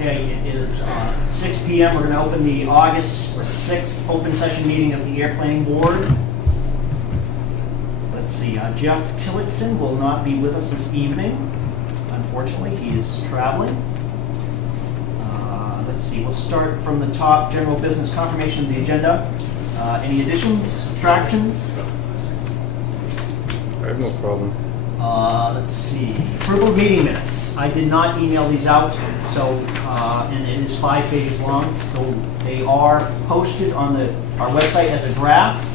Okay, it is 6 p.m. We're going to open the August 6th open session meeting of the Ayer Planning Board. Let's see, Jeff Tillotson will not be with us this evening. Unfortunately, he is traveling. Let's see, we'll start from the top, general business confirmation of the agenda. Any additions, subtractions? I have no problem. Let's see, approval of meeting minutes. I did not email these out, so, and it is 5 pages long, so they are posted on our website as a draft.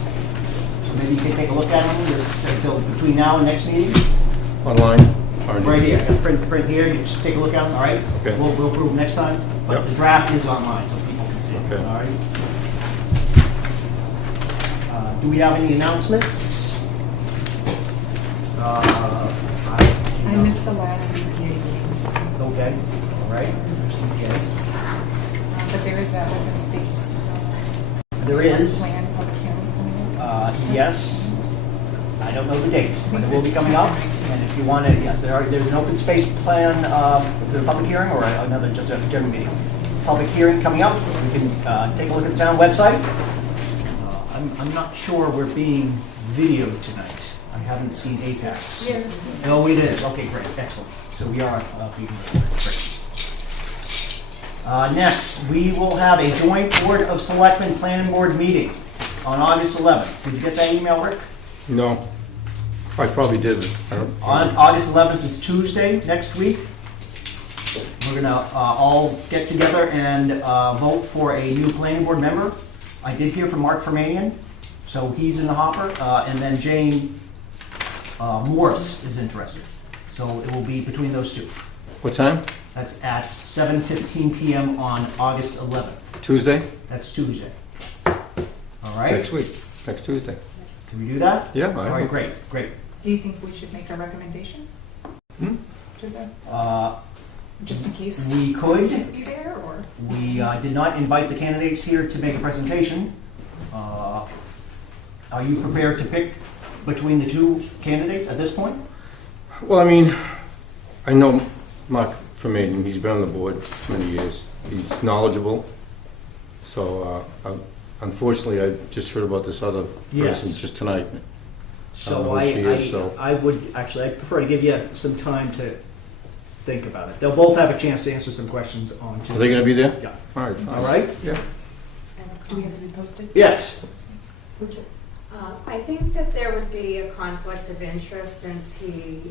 So maybe you can take a look at them just until between now and next meeting. Online? Right here, I got print here, you just take a look at them, all right? Okay. We'll approve them next time, but Yep. the draft is online, so people can see it, Okay. all right? Do we have any announcements? I missed the last CPA meetings. Okay, all right. Okay. But there is that open space. There is. Plan, public hearings coming up. Yes. I don't know the dates, but it will be coming up. And if you want to, yes, there's an open space plan, is it a public hearing or another, just a general meeting? Public hearing coming up. You can take a look at the town website. I'm not sure we're being videoed tonight. I haven't seen Apex. Yes. Oh, it is. Okay, great. Excellent. So we are being recorded. Great. Next, we will have a joint Board of Selectmen Planning Board meeting on August 11th. Did you get that email, Rick? No. I probably did. On August 11th is Tuesday next week. We're going to all get together and vote for a new planning board member. I did hear from Mark Fermanian, so he's in the hopper, and then Jane Morse is interested. So it will be between those two. What time? That's at 7:15 p.m. on August 11th. Tuesday? That's Tuesday. All right? Next week. Next Tuesday. Can we do that? Yeah. All right, great, great. Do you think we should make a recommendation to them, just in case We we could. can't be there, or? We did not invite the candidates here to make a presentation. Are you prepared to pick between the two candidates at this point? Well, I mean, I know Mark Fermanian. He's been on the board many years. He's knowledgeable. So, unfortunately, I just heard about this other person Yes. just tonight. So who she is, so. I would, actually, I'd prefer to give you some time to think about it. They'll both have a chance to answer some questions on Tuesday. Are they going to be there? Yeah. All right. Fine. All right? Yeah. Do we have to be posted? Yes. I think that there would be a conflict of interest since he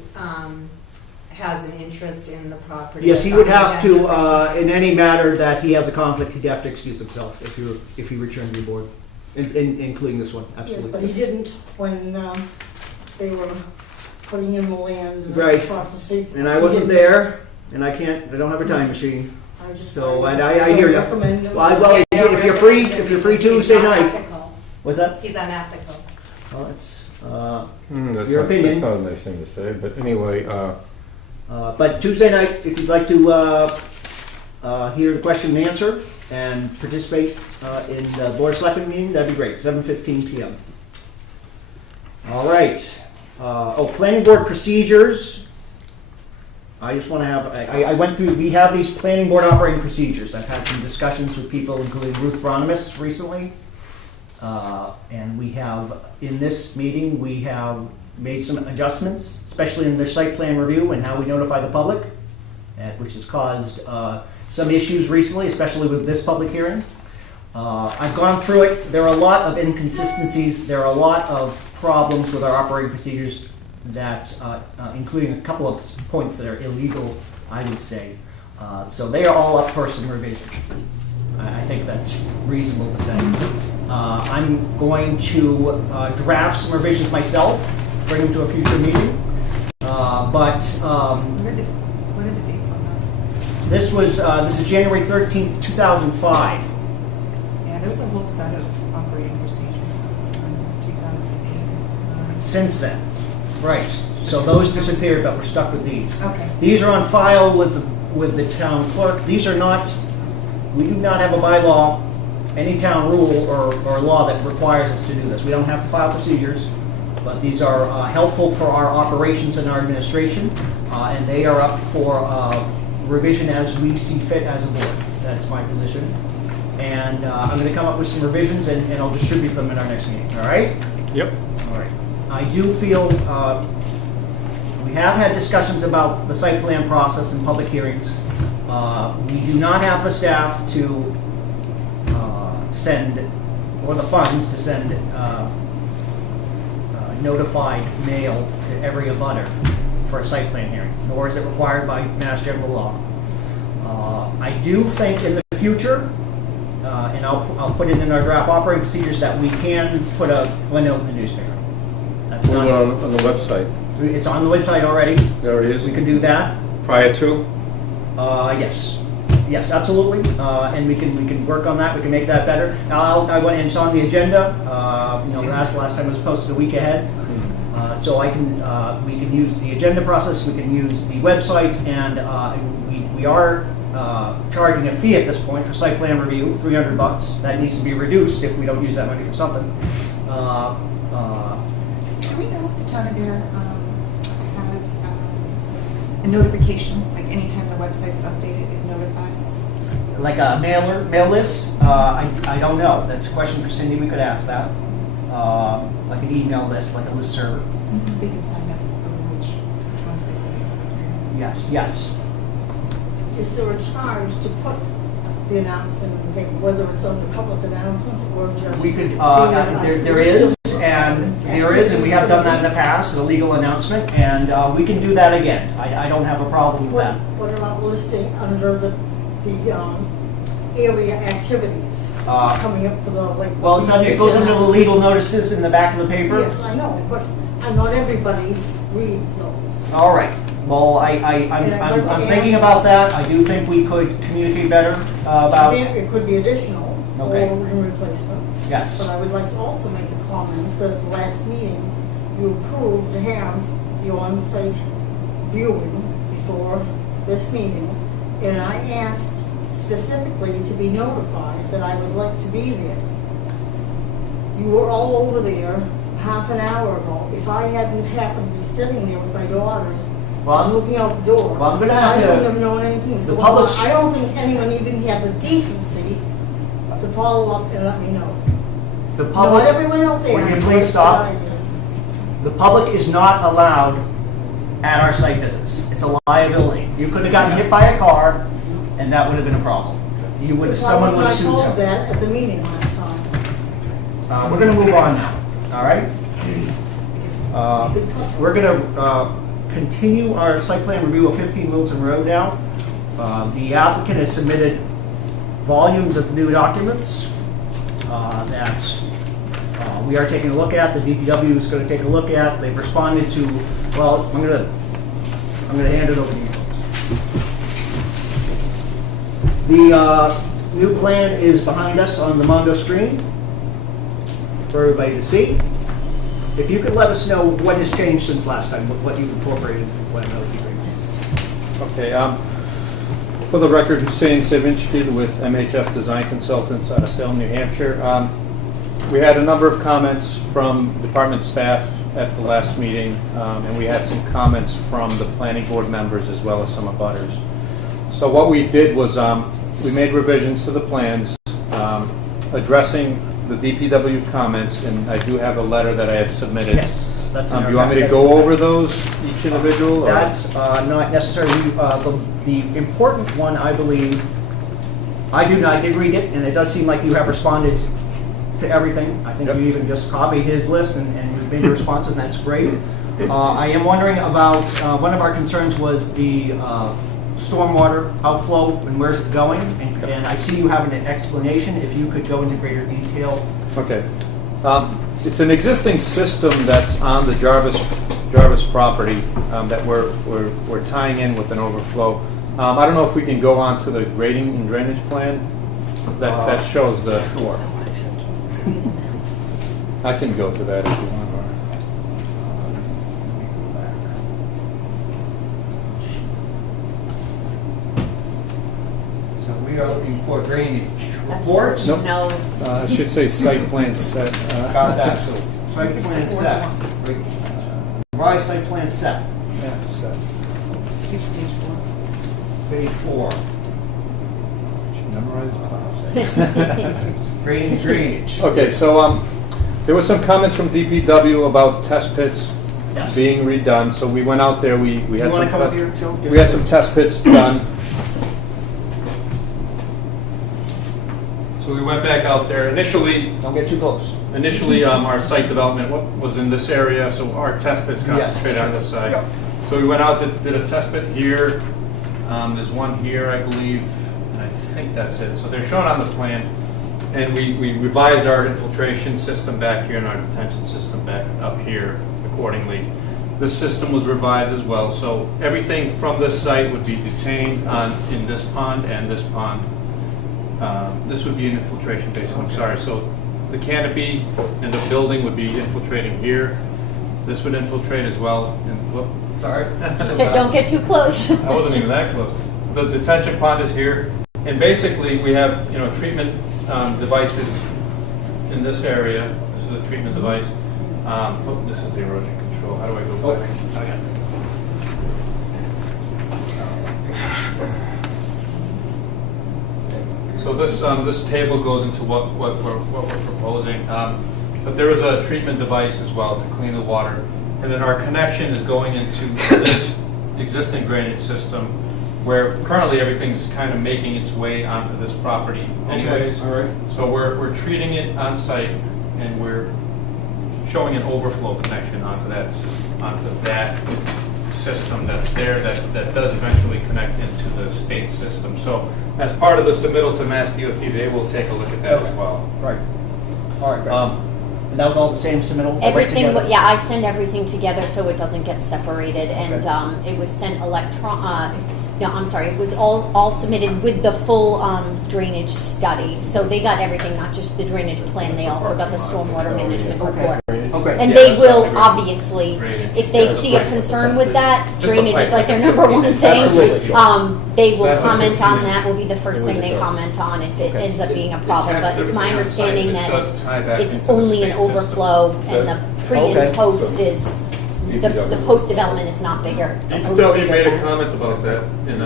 has an interest in the property. Yes, he would have to, in any matter that he has a conflict, he'd have to excuse himself if he returned to the board, including this one, Yes, absolutely. but he didn't when they were putting in the land Right. across the street. from And us. I He wasn't didn't. there, and I don't have a time machine. I just. So, and I hear you. recommend him. Well, if you're free Tuesday night. What's that? He's unethical. Well, it's, That's Your opinion. That's not a nice thing to say, but anyway, but Tuesday night, if you'd like to hear the question and answer and participate in the Board of Selectmen meeting, that'd be great, 7:15 p.m. All right. Planning board procedures. I just want to have, I went through, we have these planning board operating procedures. I've had some discussions with people, including Ruth Bronimus recently. And we have, in this meeting, we have made some adjustments, especially in the site plan review and how we notify the public, which has caused some issues recently, especially with this public hearing. I've gone through it. There are a lot of inconsistencies. There are a lot of problems with our operating procedures that, including a couple of points that are illegal, I would say. So they are all up for some revision. I think that's reasonable to say. I'm going to draft some revisions myself, bring them to a future meeting. What are the dates on those? This is January 13th, 2005. Yeah, there was a whole set of operating procedures that was done in 2008. Since then, right. So those disappeared, but we're stuck with these. Okay. These are on file with the town clerk. These are not, we do not have a bylaw, any town rule or law that requires us to do this. We don't have to file procedures, but these are helpful for our operations and our administration, and they are up for revision as we see fit as a board. That's my position. And I'm going to come up with some revisions, and I'll distribute them in our next meeting, all right? Yep. All right. I do feel, we have had discussions about the site plan process and public hearings. We do not have the staff to send, or the funds to send notified mail to every abutter for a site plan hearing, nor is it required by Mass General Law. I do think in the future, and I'll put it in our draft operating procedures, that we can put a note in the newspaper. That's Put it not, on the website. it's on the website already. There it is. We can do that. Prior to? Yes. Yes, absolutely. And we can work on that. We can make that better. I went, and it's on the agenda. Last time it was posted a week ahead. So we can use the agenda process. We can use the website, and we are charging a fee at this point for site plan review, $300. That needs to be reduced if we don't use that money for something. Do we know if the town of Ayer has a notification, like anytime the website's updated, it notifies? Like a mail list? I don't know. That's a question for Cindy. We could ask that. Like an email list, like a listserv. They can sign up for which ones they want. Yes. Is there a charge to put the announcement in the paper, whether it's under public announcements or just? We could, there is, and we have done that in the past, a legal announcement, and we can do that again. I don't have a problem with that. What about listing under the area activities coming up for the, like? Well, it goes under the legal notices in the back of the paper. Yes, I know, but not everybody reads those. All right. Well, I'm thinking about that. I do think we could communicate better about. It could be additional, Okay. or we can replace them. Yes. But I would like to also make a comment that at the last meeting, you approved to have the on-site viewing before this meeting, and I asked specifically to be notified that I would like to be there. You were all over there half an hour ago. If I hadn't happened to be sitting there with my daughters, Well, I'm looking out the door. well, I'm gonna have to- I wouldn't have known anything. The Well, public's- I don't think anyone even had the decency to follow up and let me know. The Not public, everyone else asked. Would you but please stop? I did. the public is not allowed at our site visits. It's a liability. You could have gotten hit by a car, and that would have been a problem. Someone would have sued I told someone. that at the meeting last time. We're going to move on now, all right? We're going to continue our site plan review of 15 Wilton Road now. The applicant has submitted volumes of new documents that we are taking a look at. The DPW is going to take a look at. They've responded to, well, I'm going to hand it over to you folks. The new plan is behind us on the Mondo screen for everybody to see. If you could let us know what has changed since last time, what you've incorporated into the plan, that would be great. Okay, for the record, Hussein Savinchkin with MHF Design Consultants out of Salem, New Hampshire. We had a number of comments from department staff at the last meeting, and we had some comments from the planning board members as well as some abutters. So what we did was we made revisions to the plans addressing the DPW comments, and I do have a letter that I had submitted. Yes, that's in Do our you want me to packet. go over those, each individual? or- That's not necessarily, the important one, I believe, I did read it, and it does seem like you have responded to everything. I think Yep. you even just copied his list and you've made your responses, and that's great. I am wondering about, one of our concerns was the stormwater outflow and where's it going? And I see you have an explanation. If you could go into greater detail. Okay. It's an existing system that's on the Jarvis property that we're tying in with an overflow. I don't know if we can go on to the grading and drainage plan that shows the. Sure. I can go to that if you want. So we are looking for drainage reports. Nope. I should say site plan set. Got that, so site plan set. Revised site plan set. Yeah, set. It's page 4. Page 4, Should memorize the plan. grading and drainage. Okay, so there was some comments from DPW about test pits Yes. being redone, so we went out there, we You had want to come up some, here, Joe? we had some test pits done. So we went back out there. Initially, Don't get too close. our site development was in this area, so our test pits concentrated on this side. Yep. So we went out, did a test pit here. There's one here, I believe, and I think that's it. So they're shown on the plan. And we revised our infiltration system back here and our detention system back up here accordingly. This system was revised as well. So everything from this site would be detained in this pond and this pond. This would be an infiltration basin, I'm sorry. So the canopy and the building would be infiltrating here. This would infiltrate as well. And, whoop, sorry. Said don't get too close. I wasn't even that close. The detention pond is here. And basically, we have, treatment devices in this area. This is a treatment device. This is the erosion control. How do I go back? Oh, yeah. So this table goes into what we're proposing. But there is a treatment device as well to clean the water. And then our connection is going into this existing drainage system where currently everything's kind of making its way onto this property anyways. All right. So we're treating it on site and we're showing an overflow connection onto that system that's there that does eventually connect into the state system. So as part of the submittal to Mass DOT, they will take a look at that as well. Right. All right, great. And that was all the same submittal? right Everything, together? yeah, I send everything together so it doesn't get separated, and Okay. it was sent it was all submitted with the full drainage study. So they got everything, not just the drainage plan, they also got the stormwater management report. Okay. And Yeah, they that's will not a obviously, drainage. if they Yeah, see the a pipe. concern with that, Just the drainage pipe. is like their number one thing. Absolutely. They will That's a comment 15 on inch. that, will be the first thing they comment on if it ends up being a problem. But it's my understanding that it's only an overflow, and the pre Okay. and post is, the post development is not bigger. DPW made a comment about that, and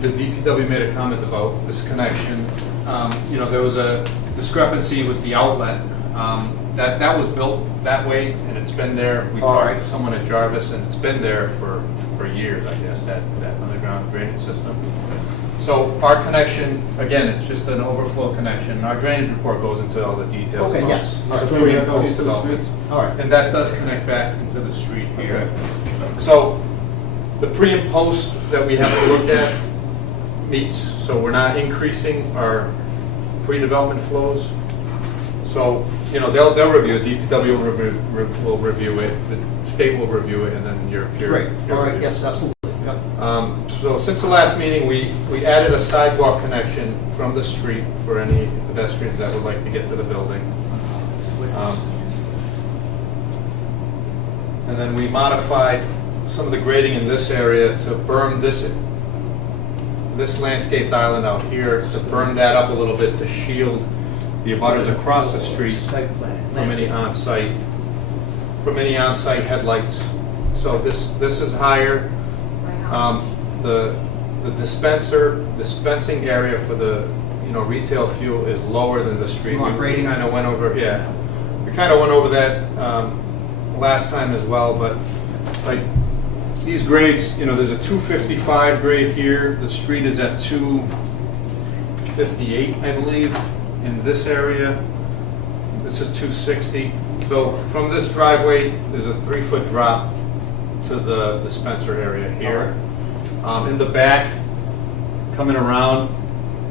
the DPW made a comment about this connection. There was a discrepancy with the outlet. That was built that way, and it's been there. We All talked right. to someone at Jarvis, and it's been there for years, I guess, that underground drainage system. So our connection, again, it's just an overflow connection. Our drainage report goes into all the details Okay, about yes. our So pre we and go post into the developments. All right. And that does connect back into the street here. So the pre and post that we have to look at meets, so we're not increasing our pre-development flows. So, they'll review it, DPW will review it, the state will review it, and then your Great. All right, review. yes, absolutely. Yep. So since the last meeting, we added a sidewalk connection from the street for any pedestrians that would like to get to the building. And then we modified some of the grading in this area to berm this landscaped island out here, to berm that up a little bit to shield the abutters across the street Site plan. from any on-site headlights. So this is higher. The dispensing area for the retail fuel is lower than the street. You want grading? We kind of went over that last time as well, but like these grades, there's a 255 grade here. The street is at 258, I believe, in this area. This is 260. So from this driveway, there's a 3-foot drop to the dispenser area here. In the back, coming around,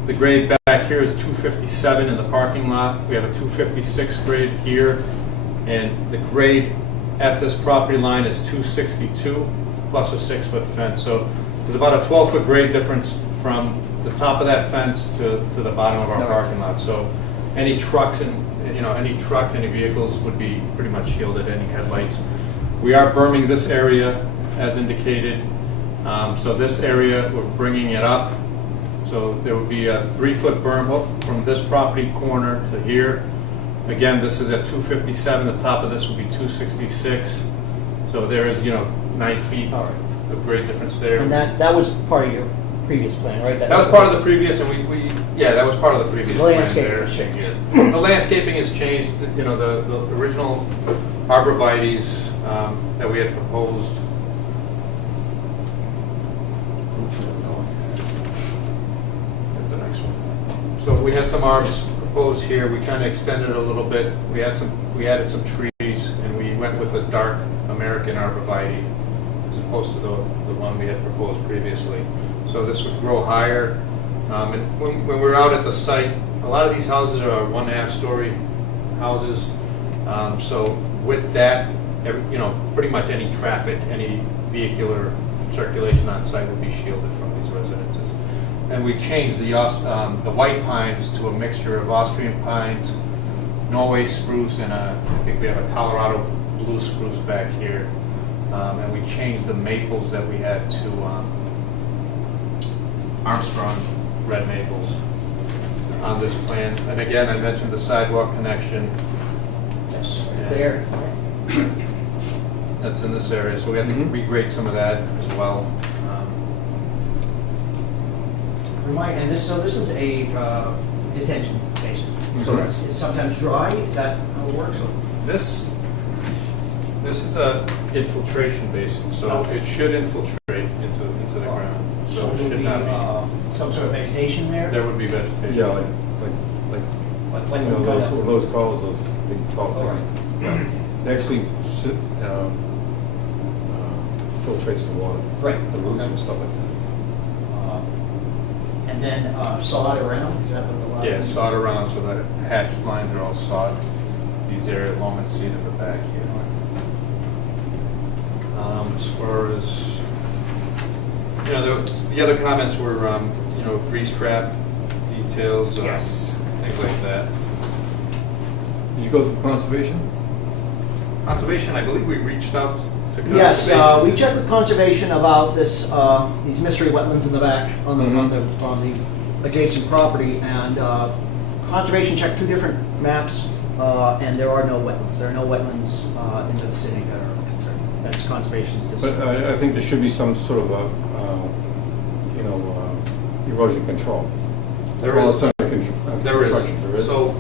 the grade back here is 257 in the parking lot. We have a 256 grade here, and the grade at this property line is 262 plus a 6-foot fence. So there's about a 12-foot grade difference from the top of that fence to the bottom of our parking lot. So any trucks any vehicles would be pretty much shielded, any headlights. We are berming this area as indicated. So this area, we're bringing it up. So there would be a 3-foot berm from this property corner to here. Again, this is at 257. The top of this would be 266. So there is, 9 feet All right. of grade difference there. And that was part of your previous plan, right? That was part of the previous, and that was part of the previous The plan landscape there. has changed. The landscaping has changed, you know, the original arborvitae's that we had proposed. The next one. So we had some arbs proposed here, we kind of extended it a little bit, we added some trees, and we went with a dark American arborvitae as opposed to the one we had proposed previously. So this would grow higher. And when we're out at the site, a lot of these houses are 1.5 story houses. So with that, you know, pretty much any traffic, any vehicular circulation on site would be shielded from these residences. And we changed the white pines to a mixture of Austrian pines, Norway spruce, and I think we have a Colorado blue spruce back here. And we changed the maples that we had to Armstrong red maples on this plan. And again, I mentioned the sidewalk connection. Yes, Yeah. there. That's in this area, so we have to regrade some of that as well. And this is a detention basin. So Correct. it's sometimes dry, is that how it works? Or- This is a infiltration basin, so Okay. it should infiltrate into the ground. So So it will should be not some sort of vegetation there? be, there would be vegetation. Yeah, like, When you know, we those, go what those calls, those big tall Right. things. They actually filtrates the water, Right. the roots and stuff like that. And then sod around, is that what the line Yeah, is? sawed around so that hatched lines are all sawed. These area loam and seed in the back here. As far as, you know, the other comments were, you know, grease trap details, Yes. things like that. Did you go through conservation? Conservation, I believe we reached out to Yes, conservation. we checked with conservation about this, these mystery wetlands in the back on the, on the adjacent property, and conservation checked 2 different maps, and there are no wetlands. There are no wetlands in the vicinity that are concerned. That's conservation's But decision. I think there should be some sort of a, you know, erosion control. There Well, is. it's under There is. construction, there is. So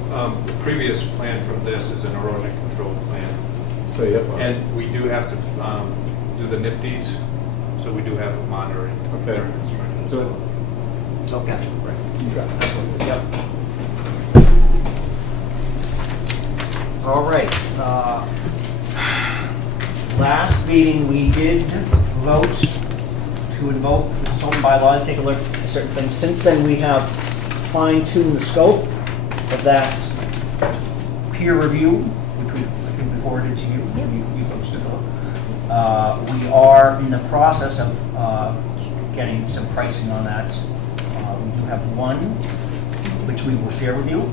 the previous plan from this is an erosion control plan. So, yeah. And we do have to do the NIPDs, so we do have monitoring Okay. during construction as Good. well. Okay, right. Absolutely. Yep. All right. Last meeting, we did vote to invoke the consultant bylaw to take a look at certain things. Since then, we have fine-tuned the scope of that peer review, which we forwarded to you. You folks took a look. We are in the process of getting some pricing on that. We do have one, which we will share with you.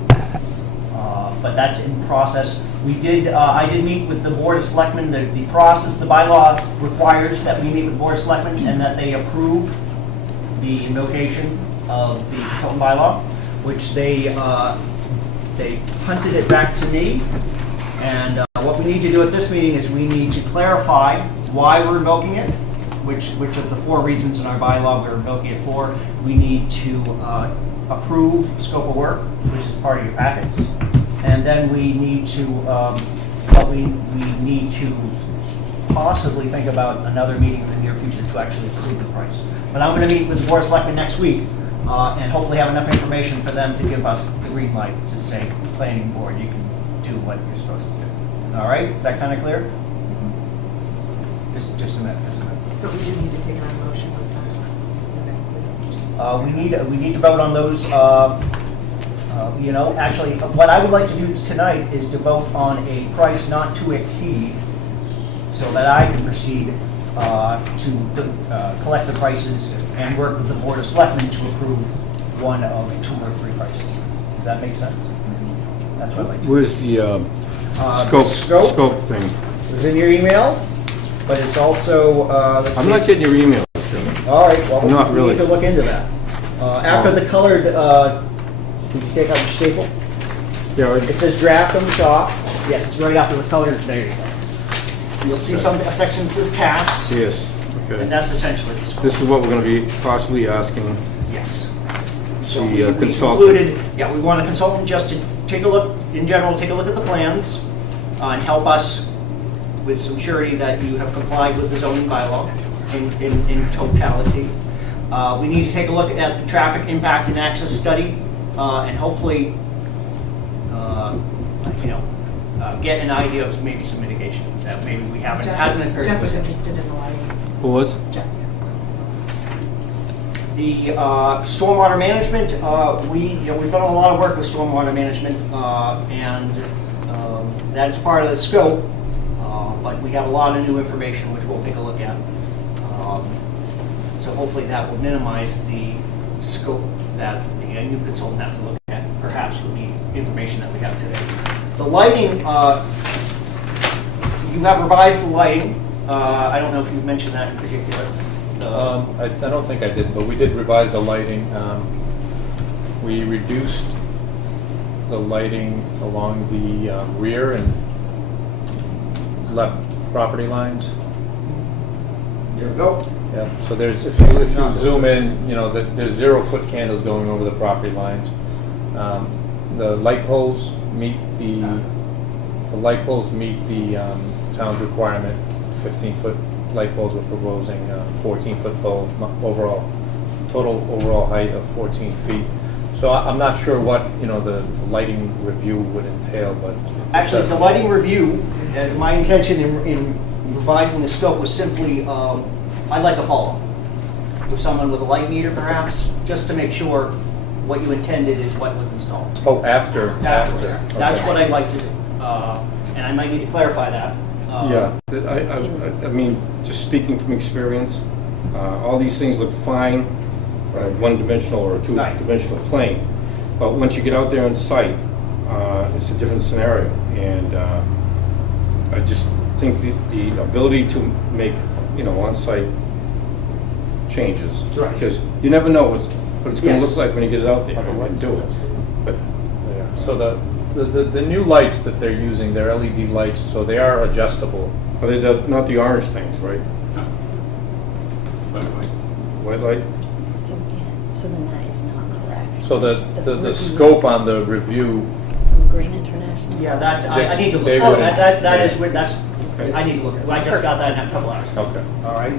But that's in process. We did, I did meet with the Board of Selectmen. The process, the bylaw requires that we meet with the Board of Selectmen and that they approve the invocation of the consultant bylaw, which they punted it back to me. And what we need to do at this meeting is we need to clarify why we're invoking it, which of the 4 reasons in our bylaw we're invoking it for. We need to approve the scope of work, which is part of your packets. And then we need to, we need to possibly think about another meeting in the near future to actually approve the price. But I'm going to meet with the Board of Selectmen next week and hopefully have enough information for them to give us the green light to say, planning board, you can do what you're supposed to do. All right, is that kind of clear? Just a minute. But we do need to take our motion, was that? We need to vote on those. You know, actually, what I would like to do tonight is to vote on a price not to exceed, so that I can proceed to collect the prices and work with the Board of Selectmen to approve one of 2 or 3 prices. Does that make sense? That's what I'd like to do. Where's the scope thing? It was in your email, but it's also, let's see. I'm not getting your emails, Jim. All right, well, Not we really. need to look into that. After the colored, did you take out your staple? Yeah, It says draft on the top. Yes, it's right after the colored, there you go. You'll see some, a section that says tasks. yes, Okay. And that's essentially the scope. This is what we're gonna be possibly asking. Yes. So The, we consultant. included, yeah, we want a consultant just to take a look, in general, take a look at the plans and help us with some surety that you have complied with the zoning bylaw in totality. We need to take a look at the traffic impact and access study and hopefully, get an idea of maybe some mitigation that maybe we haven't, hasn't occurred. Jeff was interested in the lighting. Who was? Jeff. The stormwater management, we've done a lot of work with stormwater management, and that is part of the scope, but we have a lot of new information which we'll take a look at. So hopefully that will minimize the scope that the new consultant has to look at, perhaps with the information that we have today. The lighting, you have revised the lighting. I don't know if you mentioned that in particular. I don't think I did, but we did revise the lighting. We reduced the lighting along the rear and left property lines. There we go. Yeah, so there's, if you zoom in, there's 0-foot candles going over the property lines. The light poles meet the town's requirement, 15-foot light poles. We're proposing 14-foot pole overall, total overall height of 14 feet. So I'm not sure what, the lighting review would entail, but. Actually, the lighting review, my intention in revising the scope was simply, I'd like a follow-up with someone with a light meter perhaps, just to make sure what you intended is what was installed. Oh, after. Afterwards. Okay. That's what I'd like to do. And I might need to clarify that. Yeah, I mean, just speaking from experience, all these things look fine on a one-dimensional or a two-dimensional plane, but once you get out there on site, it's a different scenario. And I just think the ability to make, on-site changes, Right. because you never know what it's going to Yes. look like when you get it out there and do it. But Yeah. So the new lights that they're using, they're LED lights, so they are adjustable. are they not the orange things, right? White light? So then that is not correct. So the review scope on the review, From Green International? Yeah, that, I need to look They at would- that. That is, that's, Okay. I need to look at it. I just got that in a couple hours ago. okay. All right?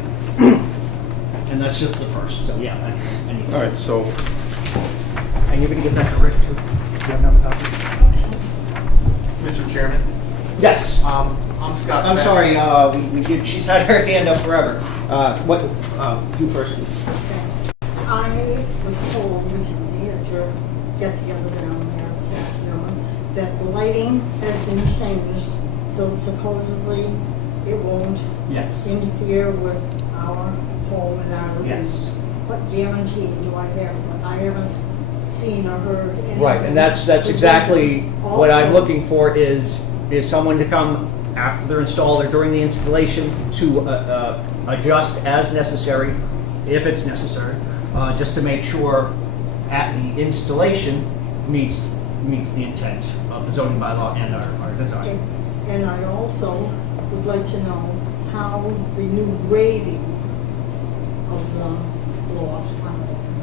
And that's just the first, so yeah, I need to. All right, so And you're gonna give that to Rick too? Do you have another copy? Mr. Chairman, Yes. I'm Scott. I'm Beck. sorry, we did, she's had her hand up forever. You first, please. I was told recently at your get-together down there this afternoon that the lighting has been changed, so supposedly it won't Yes. interfere with our home and our roof. Yes. What guarantee do I have? I haven't seen or heard anything. Right, and that's exactly what I'm looking for is someone to come after they're installed or during the installation to adjust as necessary, if it's necessary, just to make sure at the installation meets the intent of the zoning bylaw and our design. And I also would like to know how the new grading of the lot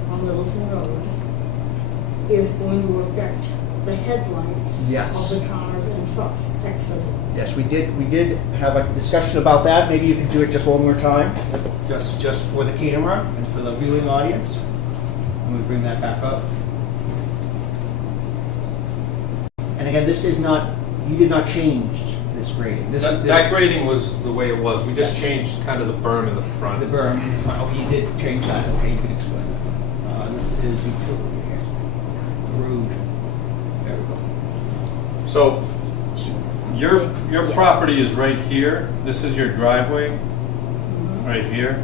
on Littleton Road is going to affect the headlights Yes. of the cars and trucks exiting. Yes, we did have a discussion about that. Maybe you could do it just one more time, just for the camera and for the viewing audience. I'm going to bring that back up. And again, this is not, you did not change this grading. That grading was the way it was. We just changed kind of the berm in the front. The berm, oh, you did change that, okay, you can explain that. This is utility here. Road. There we go. So your property is right here. This is your driveway, right here.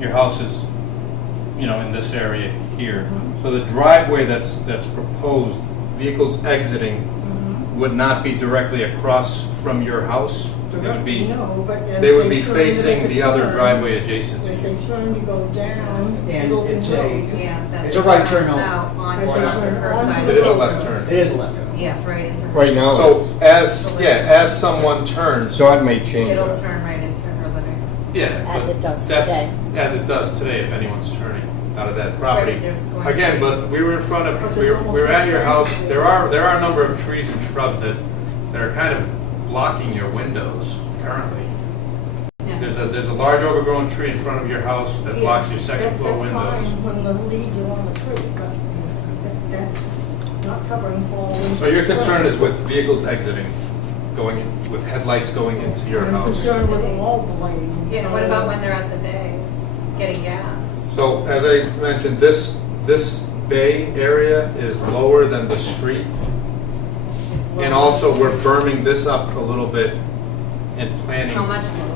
Your house is, in this area here. So the driveway that's proposed, vehicles exiting, would not be directly across from your house. It would be, No, but as they would be turn to facing make the a other turn, driveway adjacent to As you. they turn to go down And Littleton it's Road. Yeah, that's. It's a right turn only. Out onto It's a right turn her only. side. It is a of the left road. turn. It is left. Yes, right into her. right now, So as someone turns, so I may change It'll that. turn right into her living room. Yeah. As but it does that's- today. As it does today, if anyone's turning out of that property. Right, there's going to Again, be- but we were in front of, But we there's were at your almost house, no there are a number of trees and shrubs that are kind of blocking your windows currently. Yeah. There's a large overgrown tree in front of your house that blocks your Yes, second floor That's windows. fine when the leaves are on the tree, but that's not covering fall. So your concern is with vehicles exiting, going in, with headlights going into your I'm house? concerned with all the lighting. Yeah, what about when they're at the bays, getting gas? So as I mentioned, this bay area is lower than the street. It's And low. also, we're berming this up a little bit and planning. How much lower?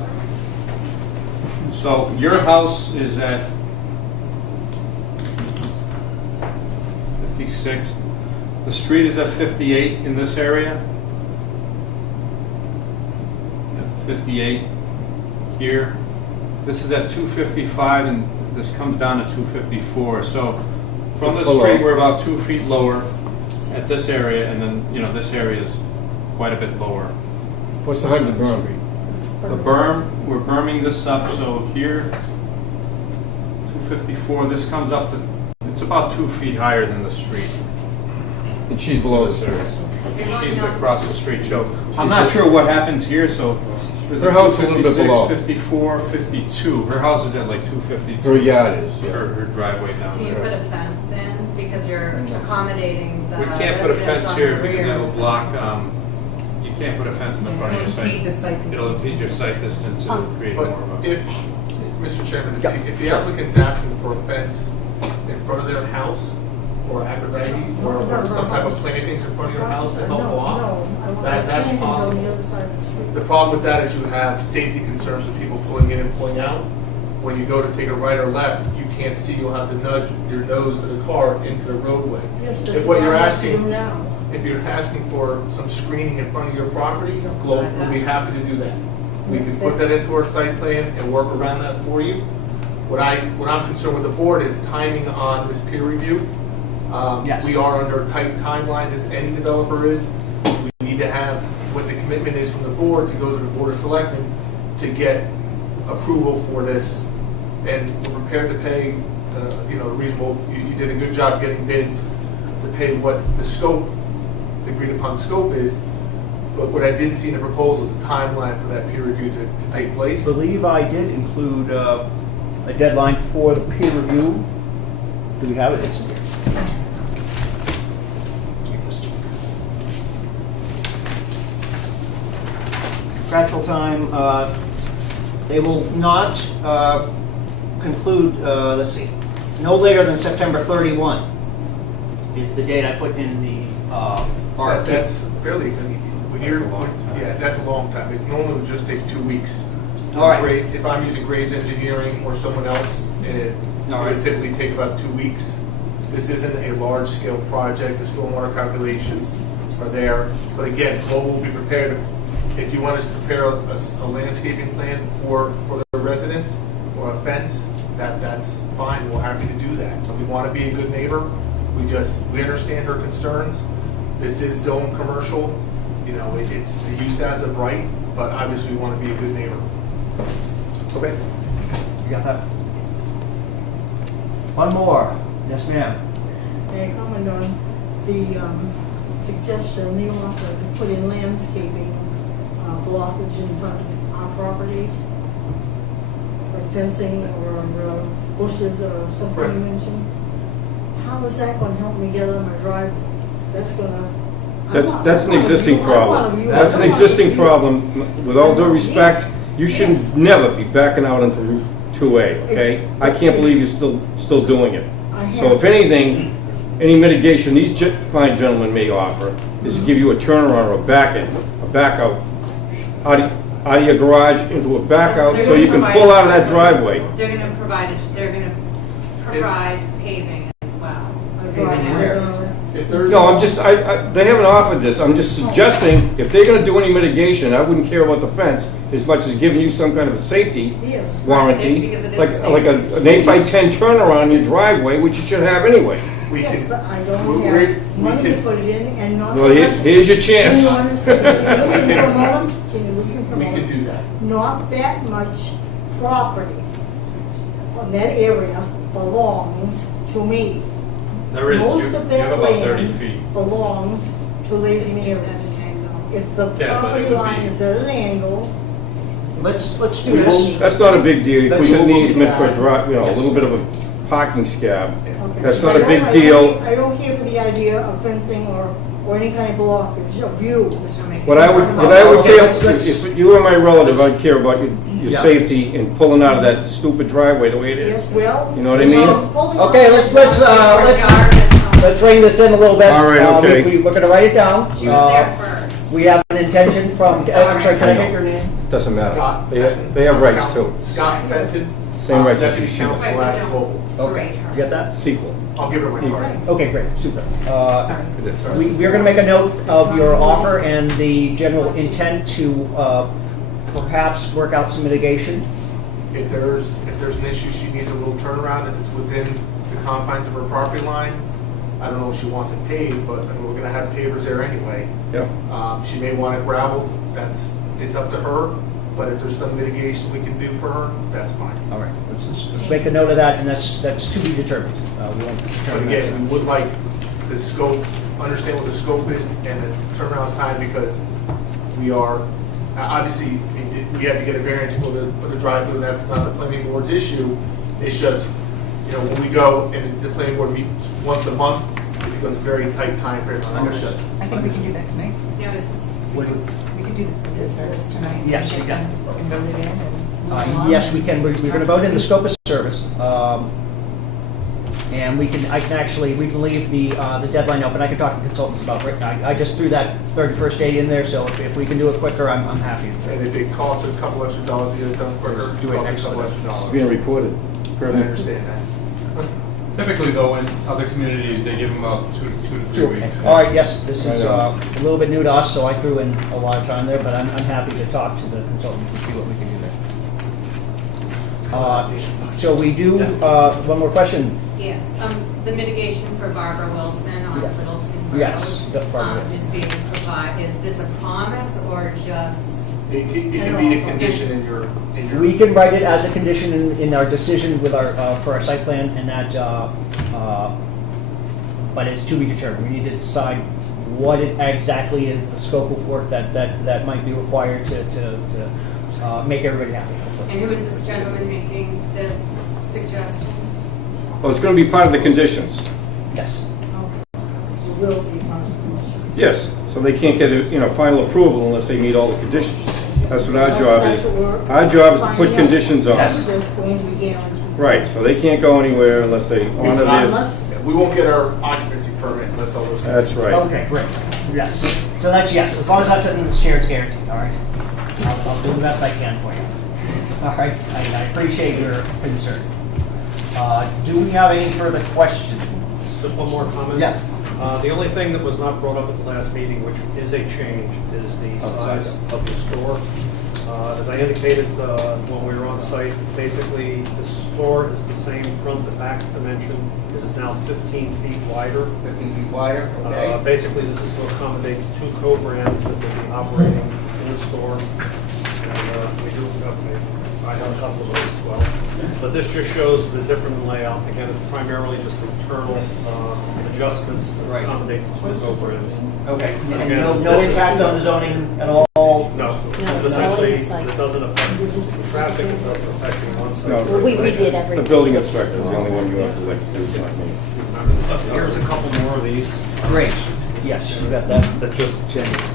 So your house is at 56. The street is at 58 in this area. At 58 here. This is at 255 and this comes down to 254. So from the It's below. street, we're about 2 feet lower at this area, and then, this area is quite a bit lower. What's the height of the berm? The berm, we're berming this up, so here, 254, this comes up to, it's about 2 feet higher than the street. And she's below the This street. area. She's across the street, so I'm not sure what happens here, so. there's Her house is a little bit 256, below. 54, 52, her house is at like 252. Her yard is, yeah. Her driveway down Can you there. put a fence in, because you're accommodating the We can't put a residents fence on here the because rear. it'll block, you can't put a fence in the front of your Impede the site. site It'll distance. impede your site distance, it'll create more But of a. if, Mr. Chairman, Yeah, if the sure. applicant's asking for a fence in front of their house, or Aphrodite, or some type of plantings in front of your house to help block, No, I want that's plantings on possible. the other side of the street. The problem with that is you have safety concerns of people pulling in and pulling out. When you go to take a right or left, you can't see, you'll have to nudge your nose of the car into the roadway. Yes, just If as what you're I have to do asking, now. if you're asking for some screening in front of your property, Globe will be happy to do that. We can put that into our site plan and work around that for you. What I'm concerned with the board is timing on this peer review. Yes. We are under tight timelines as any developer is. We need to have what the commitment is from the board to go to the Board of Selectmen to get approval for this. And we're prepared to pay, reasonable, you did a good job getting bids to pay what the scope, the agreed upon scope is. But what I didn't see in the proposal is a timeline for that peer review to take place. I believe I did include a deadline for the peer review. Do we have it? It's contractual time, they will not conclude, let's see, no later than September 31 is the date I put in the RFP. That's fairly, when you're, That's a long time. yeah, that's a long time. It normally would just take 2 weeks. All right. If I'm using Graves Engineering or someone else, it All right. would typically take about 2 weeks. This isn't a large-scale project, the stormwater calculations are there. But again, Global will be prepared, if you want us to prepare a landscaping plan for the residents or a fence, that's fine, we're happy to do that. But we want to be a good neighbor, we understand her concerns. This is zone commercial, it's the use as of right, but obviously we want to be a good neighbor. Okay. You got that? One more. Yes, ma'am. May I comment on the suggestion, the offer to put in landscaping blockage in front of our property? Like fencing or bushes or something you Correct. mentioned? How is that gonna help me get on my driveway? That's gonna. That's an existing problem. That's an existing problem. With all due respect, you should never be backing out onto Route 2A, okay? I can't believe you're still doing it. So if anything, any mitigation these fine gentlemen may offer is to give you a turnaround or a back out out of your garage into a back out so you can pull out of that driveway. They're gonna provide paving as well. If there's No, they haven't offered this. I'm just suggesting, if they're gonna do any mitigation, I wouldn't care about the fence as much as giving you some kind of a safety Yes. warranty, Because it is like a like an 8x10 turnaround in your driveway, which you should have anyway. we Yes, can, but I don't we- have we money to can- put it in and not. Well, here's your Can chance. you understand? Can you listen for a moment? Can you listen for a we moment? can do that. Not that much property on that area belongs to me. There is, Most you of you have that about 30 land feet. belongs to Lazy Mary's. If the Yeah, but it property would line be- is at an angle, Let's do this. That's not a big deal. You put That's- an easement for a drive, you know, a little bit of a parking scab. okay. That's I not a don't- big I deal. don't- I don't care for the idea of fencing or any kind of blockage, a view. What I would Okay, care, let's- if you were my relative, I'd care about your Yeah. safety in pulling out of that stupid driveway the way it is. Yes, well. You know what I mean? Okay, let's rein this in a little bit. All right, okay. We're gonna write it down. She was there first. We have an intention from, I'm sorry, can I get your name? Doesn't matter. Scott They Fenton. have rights too. Scott Fenton. Same rights as you Deputy should. Counsel Right, at we don't Global. Okay, berate did her. you get that? Sequel. I'll give her my card. Okay, great, super. Sorry. We're gonna make a note of your offer and the general intent to perhaps work out some mitigation. If there's an issue, she needs a little turnaround, if it's within the confines of her property line, I don't know if she wants it paved, but I mean, we're gonna have pavers there anyway. Yep. She may want it gravelled, it's up to her, but if there's some mitigation we can do for her, that's fine. All right, let's make a note of that, and that's to be determined. We won't But determine that. again, we would like the scope, understand what the scope is and the turnaround time, because we are, obviously, we had to get a variance for the drive-through, and that's not the planning board's issue. It's just, you know, when we go and the planning board meets once a month, it becomes a very tight time frame. Understood. I think we can do that tonight. Yeah, it was this- Would- We can do this in service tonight. Yes, and you get can. them and vote it in and move along. Yes, we can, we're gonna vote in the scope of service. And we can leave the deadline open. I can talk to consultants about it. I just threw that 31st date in there, so if we can do it quicker, I'm happy. And if it costs a couple extra dollars to get it done quicker, Do it it costs a next couple month. extra It's dollars. being recorded. I Perfect. understand that. Typically though, in other communities, they give them about two to 3 weeks. All right, yes, this is I know. a little bit new to us, so I threw in a lot of time there, but I'm happy to talk to the consultants and see what we can do there. So we do, one more question. Yes, the mitigation for Barbara Wilson on Yeah. Littleton Road. Yes, the Barbara Wilson. Is being provided, is this a promise or just? It can be a condition in your. We can write it as a condition in our decision with our, for our site plan, and that, but it's to be determined. We need to decide what it exactly is, the scope of work that might be required to make everybody happy. And who is this gentleman making this suggestion? Well, it's gonna be part of the conditions. Yes. It will be part of the motion. Yes, so they can't get, final approval unless they meet all the conditions. That's what our job is. That's what we're Our job is to put finding out. conditions on. Yes. That's going to be guaranteed. Right, so they can't go anywhere unless they honor their, Unless, We won't get our occupancy permit unless all those. that's right. Okay, great. Yes. So that's yes. As long as that's in the chair, it's guaranteed. All right. I'll do the best I can for you. All right. I appreciate your concern. Do we have any further questions? Just one more comment. Yes. The only thing that was not brought up at the last meeting, which is a change, is the size of the store. As I indicated when we were on site, basically the store is the same front to back dimension. It is now 15 feet wider. 15 feet wider. Basically, this is to accommodate two co-brands that will be operating in the store. And we do, I have a couple of those as well. But this just shows the different layout. Again, it's primarily just internal adjustments to accommodate the two co-brands. Okay. And Again, no impact on the zoning at all? No, No, essentially, it's only the it doesn't affect traffic, it doesn't affect the one side. No. We redid The everything. building inspector is the only one you have to let do, not me. Here's a couple more of these. Great. Yes, you got that. That just,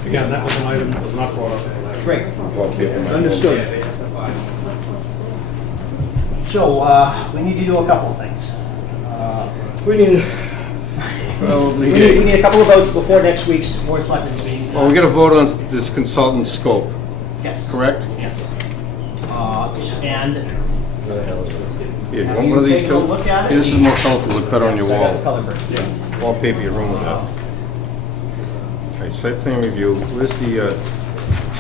again, that was an item that was not brought up in the last. Great. Wallpaper. Understood. So, we need to do a couple of things. We need, We need a couple of votes before next week's Board of Selectmen's meeting. well, we gotta vote on this consultant scope, Yes. correct? Yes. And Here, you Have want you one of these taken too? a look at it? Here, this is more colorful, look better on your So I got the wall. color first. Wallpaper your room with that. Okay, site plan review, where's the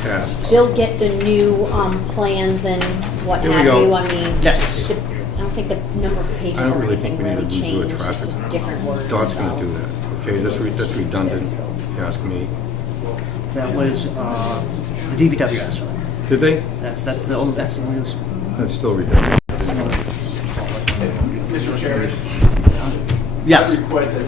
tasks? They'll get the new plans and what Here we have go. you. I mean, Yes. I don't think the number of pages I don't or really anything think we need really to do a changed. It's traffic. just different words. Dot's gonna do that, okay, that's redundant, you ask me. That was the DPW asked for. Did they? That's the only. That's still redundant. Mr. Chairman? Yes. I request that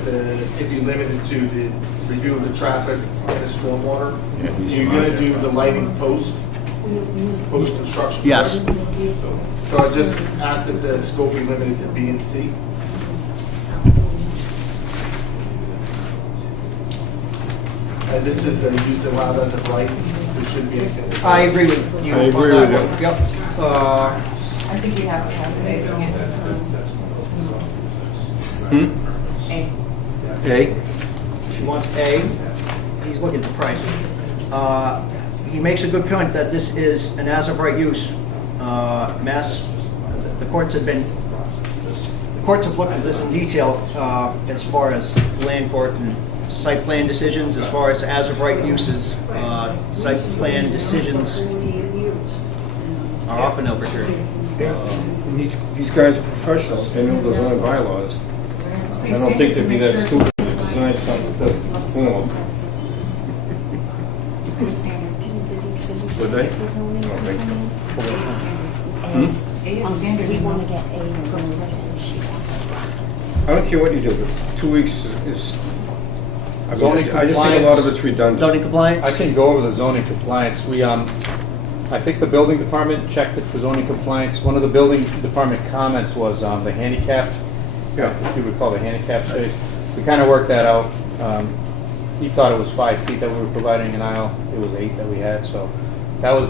it be limited to the review of the traffic and the stormwater. Yeah, he's You're fine. gonna do the lighting post-construction? Yes. So I just ask that the scope be limited to B and C. As this is a use allowed as of right, there shouldn't be anything. I agree with you. I agree on with that you. one. Yep. I think you have to have A. A? She wants A. He's looking at the price. He makes a good point that this is an as-of-right use. The courts have looked at this in detail as far as land court and site plan decisions, as far as-of-right uses. Site plan decisions are often overturned. And these guys are professionals, they know the zoning bylaws. I don't think they'd be that stupid to design something that form. Would they? I don't think so. A is standard. We want to in get most A. I don't care what you do, but 2 weeks is, I mean, Zoning I just think a lot of it's redundant. Zoning compliance? I can go over the zoning compliance. I think the building department checked it for zoning compliance. One of the building department comments was the handicap, Yeah. if you recall, the handicap space. We kind of worked that out. He thought it was 5 feet that we were providing an aisle. It was 8 that we had, so that was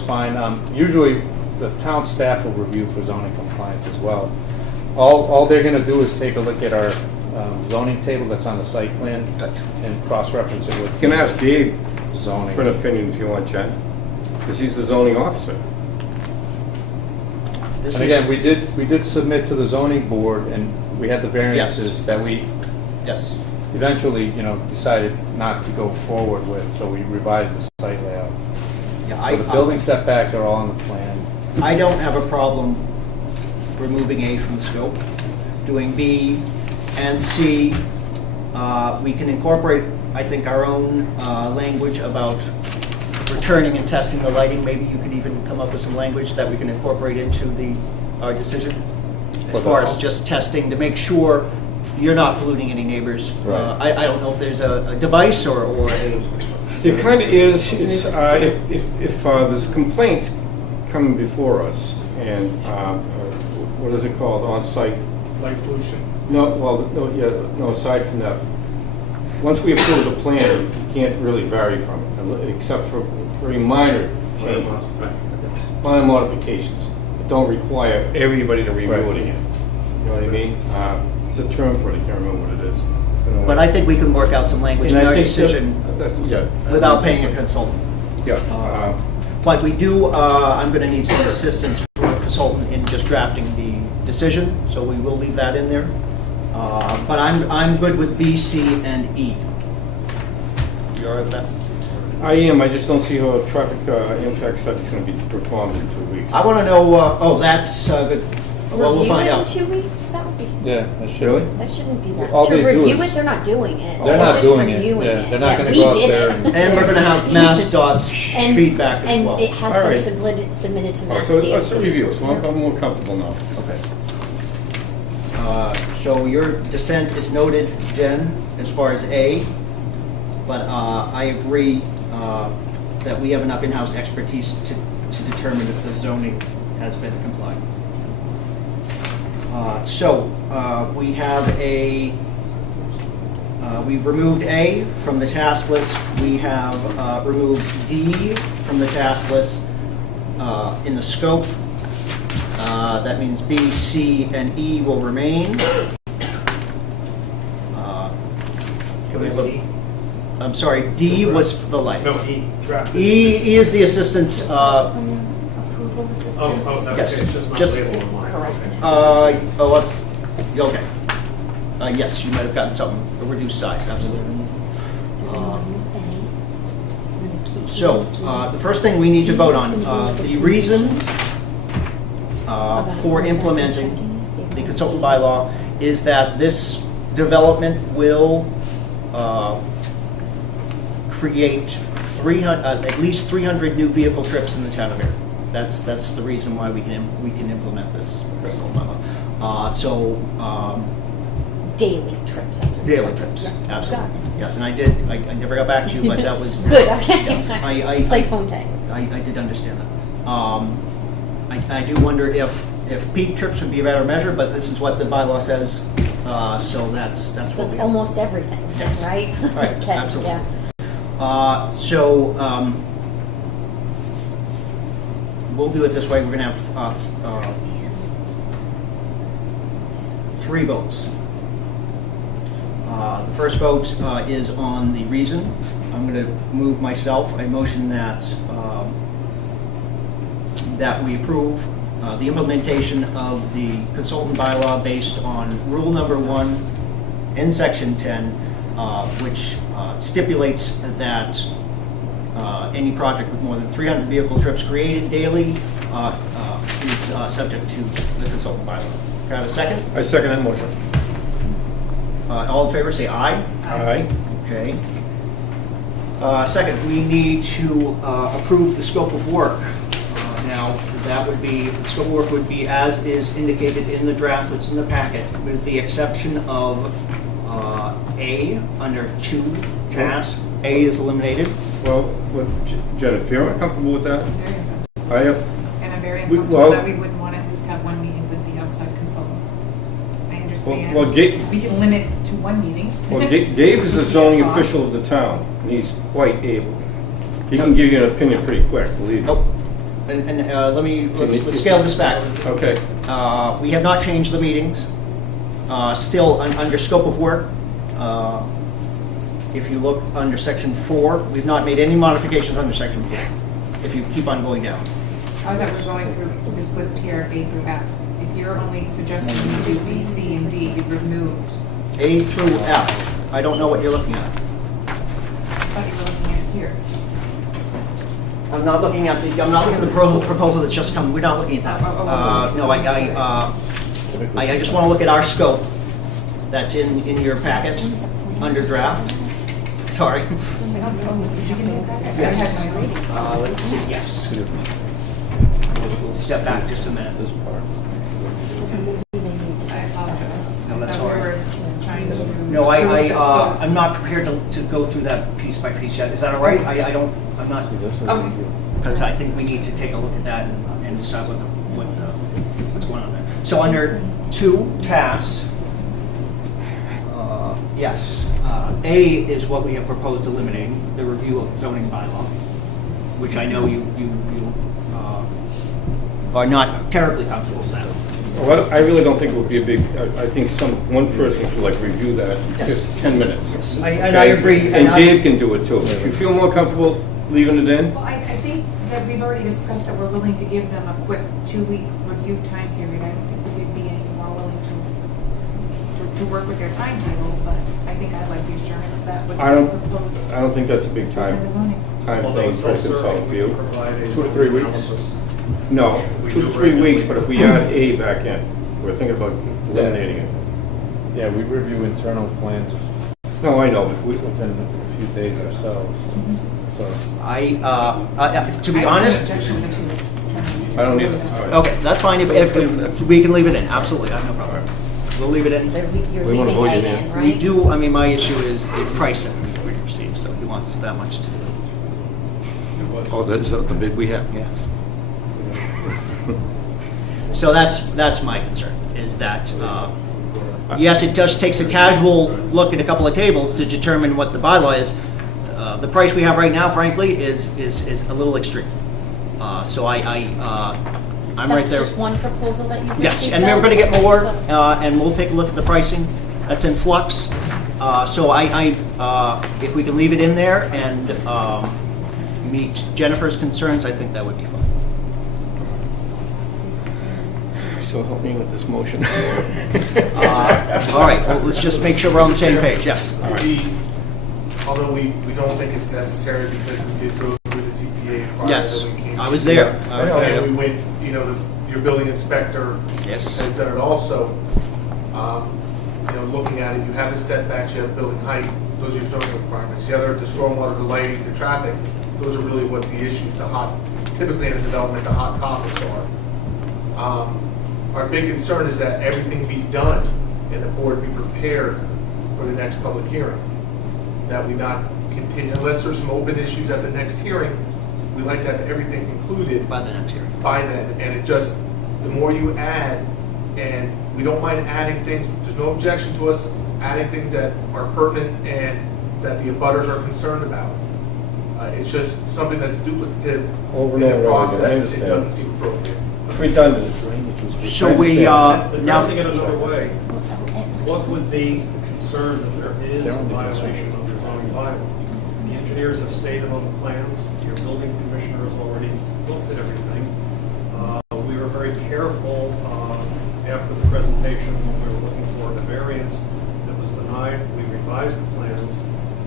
fine. Usually, the town staff will review for zoning compliance as well. All they're going to do is take a look at our zoning table that's on the site plan and cross-reference it with You can ask Gabe zoning. for an opinion if you want, Jen, because he's the zoning officer. This And is- again, we did submit to the zoning board, and we had the variances that we Yes. eventually, decided not to go forward with, so we revised the site layout. Yeah, So the building setbacks are all on the plan. I don't have a problem removing A from the scope, doing B and C. We can incorporate, I think, our own language about returning and testing the lighting. Maybe you could even come up with some language that we can incorporate into our decision as far as just testing to make sure you're not polluting any neighbors. Right. I don't know if there's a device or a, It kind of is, it's, if there's complaints coming before us, and, what is it called, on-site? Light pollution. No, aside from that, once we approve the plan, you can't really vary from it, except for very minor changes, minor modifications, that don't require everybody to review it again. You know what I mean? There's a term for it, I can't remember what it is. but I think we can work out some language in And I our think decision yeah. without paying a consultant. Yeah, But we do, I'm going to need some assistance from a consultant in just drafting the decision, so we will leave that in there. But I'm good with B, C, and E. You all right with that? I am, I just don't see how a traffic impact study is going to be performed in 2 weeks. I want to know, that's good. Well, we'll Review find it out. in 2 weeks? That would be, Yeah, that should. Really? that shouldn't be that. All To they do review is- it, they're not doing it. They're not just doing it. reviewing Yeah, they're not gonna we go out did there it. And we're going to have MassDOT's And- feedback as well. And it has All been right. submitted to Oh, Mass so it's a DOT. review, so I'm more comfortable now. Okay. So your dissent is noted, Jen, as far as A, but I agree that we have enough in-house expertise to determine if the zoning has been complied. We have we've removed A from the task list. We have removed D from the task list in the scope. That means B, C, and E will remain. Can we look- I'm sorry, D was for the light. No, E, traffic. E is the assistance, Approval assistance. Oh, that's Yes, okay, it's just not just- labeled on mine. okay. Yes, you might have gotten something, a reduced size, absolutely. So, the first thing we need to vote on, the reason for implementing the consultant bylaw is that this development will create at least 300 new vehicle trips in the town of Ayer. That's the reason why we can implement this dilemma. Daily trips. That's what Daily it's trips, Yeah. absolutely. Got it. Yes, and I did, I never got back to you, but that was. Good, okay. Yes, Play phone tag. I did understand that. I do wonder if peak trips would be a better measure, but this is what the bylaw says, so that's So what it's we. almost everything, Yes. right? Right, Okay, absolutely. yeah. We'll do it this way, we're gonna have 3 votes. The first vote is on the reason. I'm going to move myself a motion that we approve the implementation of the consultant bylaw based on rule number 1 in section 10, which stipulates that any project with more than 300 vehicle trips created daily is subject to the consultant bylaw. Can I have a second? I second that motion. All in favor, say aye. Aye. Okay. Second, we need to approve the scope of work. Now, that would be, the scope of work would be as is indicated in the draft that's in the packet, with the exception of A, under 2 task. A is eliminated. Well, Jen, if you're uncomfortable with that, Very good. I, And I'm very We- uncomfortable well- that we wouldn't want to at least have one meeting with the outside consultant. I understand. well, Gabe, We can limit to one meeting. Gabe is the zoning Yes, official of the town, and he's quite able. He can give you an opinion pretty quick, believe me. Oh, and let's scale this back. Okay. We have not changed the meetings. Still, under scope of work, if you look under section 4, we've not made any modifications under section 4, if you keep on going down. I thought we're going through this list here, A through F. If you're only suggesting we do B, C, and D, you've removed. A through F. I don't know what you're looking at. I thought you were looking at it here. I'm not looking at the proposal that's just come, we're not looking at that. No, I just want to look at our scope that's in your packet, under draft. Sorry. Did you give me a copy? I Yes. had my reading. Let's see, yes. We'll step back just a minute. I apologize. No, that's I thought all we right. were trying to No, approve the scope. I'm not prepared to go through that piece by piece yet. Is that all right? I'm not, Okay. because I think we need to take a look at that and decide what's going on there. So under 2 tasks, yes, A is what we have proposed eliminating, the review of the zoning bylaw, which I know you are not terribly comfortable with that. Well, I really don't think it would be a big, I think one person could like review that in Yes. just 10 minutes. And I agree. And Gabe can do it too. If you feel more comfortable leaving it in, Well, I think that we've already discussed that we're willing to give them a quick 2-week review time period. I don't think we could be any more willing to work with their timetable, but I think I'd like the assurance that what's I being don't- proposed. I don't think that's a big in time the zoning. frame for the consultant we view. provide a 2 to 3 weeks. analysis. No, We 2 to do 3 regularly. weeks, but if we add A back in, we're thinking about eliminating it. Yeah, we review internal plans No, I know, but within a few days ourselves, so. To be I have no honest, objection to the 2 I don't either. All right. okay, that's fine, if we can leave it in, absolutely, I have no problem. We'll leave it in. You're We wanna leaving vote A it in. in, right? We do, I mean, my issue is the price that we received, so he wants that much to do. Oh, that's the bid we have? Yes. So that's my concern, is that, yes, it just takes a casual look at a couple of tables to determine what the bylaw is. The price we have right now, frankly, is a little extreme. So I'm right That's there. just one proposal that you've Yes, received, and we're though? gonna get more, So- and we'll take a look at the pricing. That's in flux. So if we can leave it in there and meet Jennifer's concerns, I think that would be fine. So help me with this motion. All right, well, let's just make sure we're on the same page, yes. Although we don't think it's necessary because we did go through the ZPA prior Yes, that we came. I was there. I was there. And we went, your building inspector Yes. has done it also. Looking at it, you have the setbacks, you have building height, those are your zoning requirements. The other, the stormwater, the lighting, the traffic, those are really what the issues, the hot typically in a development, the hot topics are. Our big concern is that everything be done and the board be prepared for the next public hearing. That we not continue, unless there's some open issues at the next hearing, we like to have everything concluded By the next hearing. by then. And it just, the more you add, and we don't mind adding things, there's no objection to us adding things that are pertinent and that the abutters are concerned about. It's just something that's duplicative Over in and the over again, I process. It understand. doesn't seem appropriate. Redundant. So we, now, Addressing it another way, what would be the concern that there is a violation of the zoning bylaw? The engineers have stated on the plans, your building commissioner has already looked at everything. We were very careful after the presentation when we were looking for the variance that was denied. We revised the plans,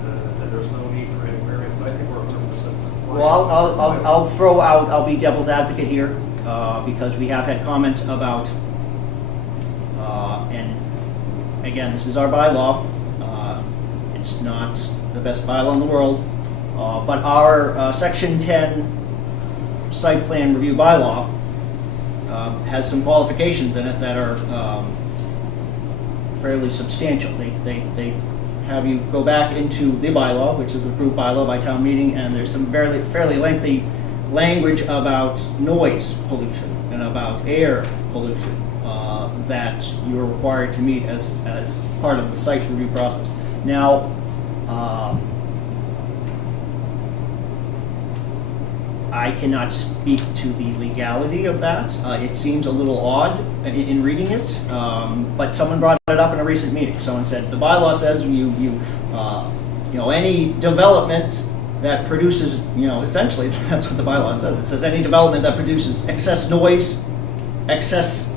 and there's no need for any variance. I think we're 100% compliant. well, I'll throw out, I'll be devil's advocate here, because we have had comments about, and again, this is our bylaw. It's not the best bylaw in the world, but our Section 10 site plan review bylaw has some qualifications in it that are fairly substantial. They have you go back into the bylaw, which is approved bylaw by town meeting, and there's some fairly lengthy language about noise pollution and about air pollution that you are required to meet as part of the site review process. Now, I cannot speak to the legality of that. It seems a little odd in reading it, but someone brought it up in a recent meeting. Someone said the bylaw says you know, any development that produces, you know, essentially that's what the bylaw says. It says any development that produces excess noise, excess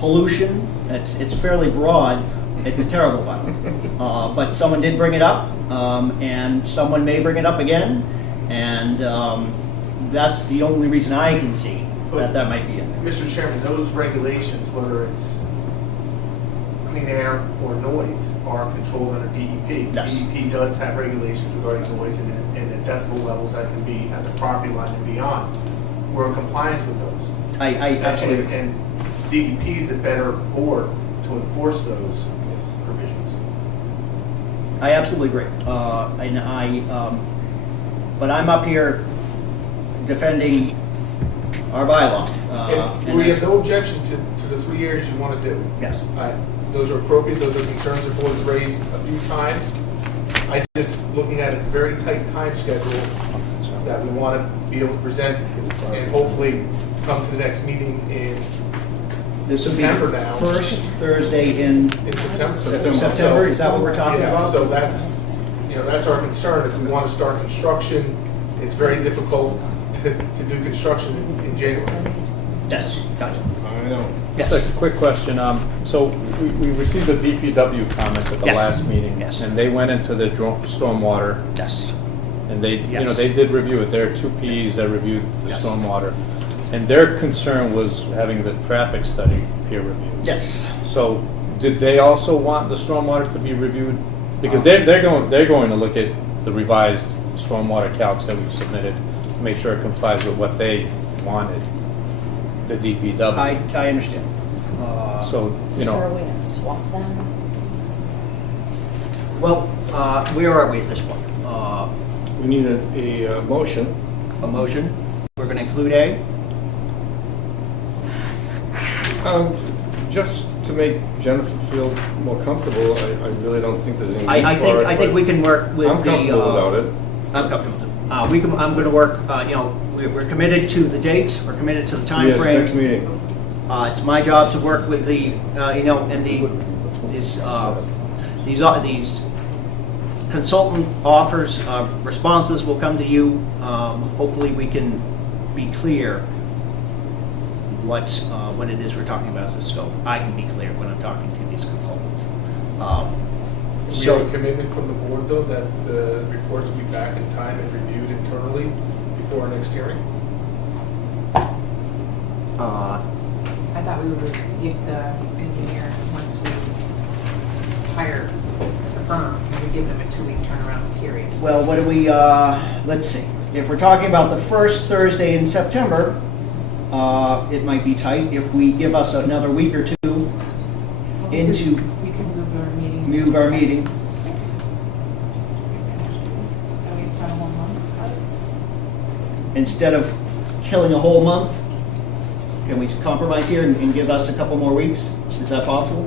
pollution. It's fairly broad. It's a terrible bylaw. But someone did bring it up, and someone may bring it up again, and that's the only reason I can see that might be in there. Mr. Chairman, those regulations, whether it's clean air or noise, are controlled under DEP. Yes. DEP does have regulations regarding noise and the decibel levels that can be at the property line and beyond. We're in compliance with those. I absolutely. And DEP is a better board to enforce those provisions. I absolutely agree. But I'm up here defending our bylaw. And we have no objection to the 3 areas you want to do. Yes. Those are appropriate, those are concerns the board has raised a few times. I just, looking at a very tight time schedule that we want to be able to present and hopefully come to the next meeting in This will be September the now. first Thursday in September. September. Is that what we're talking Yeah, about? so that's our concern. If we want to start construction, it's very difficult to do construction in January. Yes, gotcha. I know. Yes. Just a quick question. So we received a DPW comment at the Yes. last meeting. Yes. And they went into the stormwater, Yes. and they, Yes. they did review it. There are 2 Ps that reviewed the Yes. stormwater. And their concern was having the traffic study peer reviewed. Yes. So did they also want the stormwater to be reviewed? Because they're going to look at the revised stormwater calcs that we've submitted to make sure it complies with what they wanted, the DPW. I understand. So, Is there a way to swap them? Well, where are we at this point? We need a motion. A motion. We're going to include A. Just to make Jennifer feel more comfortable, I really don't think there's any need for it. I think but we can work with I'm the. comfortable without it. I'm comfortable with it. I'm going to work. We're committed to the date. We're committed to the time Yes, frame. next meeting. It's my job to work with the, and these consultant offers, responses will come to you. Hopefully, we can be clear what it is we're talking about as a scope. I can be clear when I'm talking to these consultants. We have So, a commitment from the board, though, that the reports will be back in time and reviewed internally before our next hearing. I thought we would give the engineer, once we hire the firm, we would give them a 2-week turnaround period. well, what do we? Let's see. if we're talking about the first Thursday in September, it might be tight. If we give us another week or two Well, into, we could move our meeting. move to our the meeting, second. That way it's not a whole month. instead of killing a whole month, can we compromise here and give us a couple more weeks? Is that possible?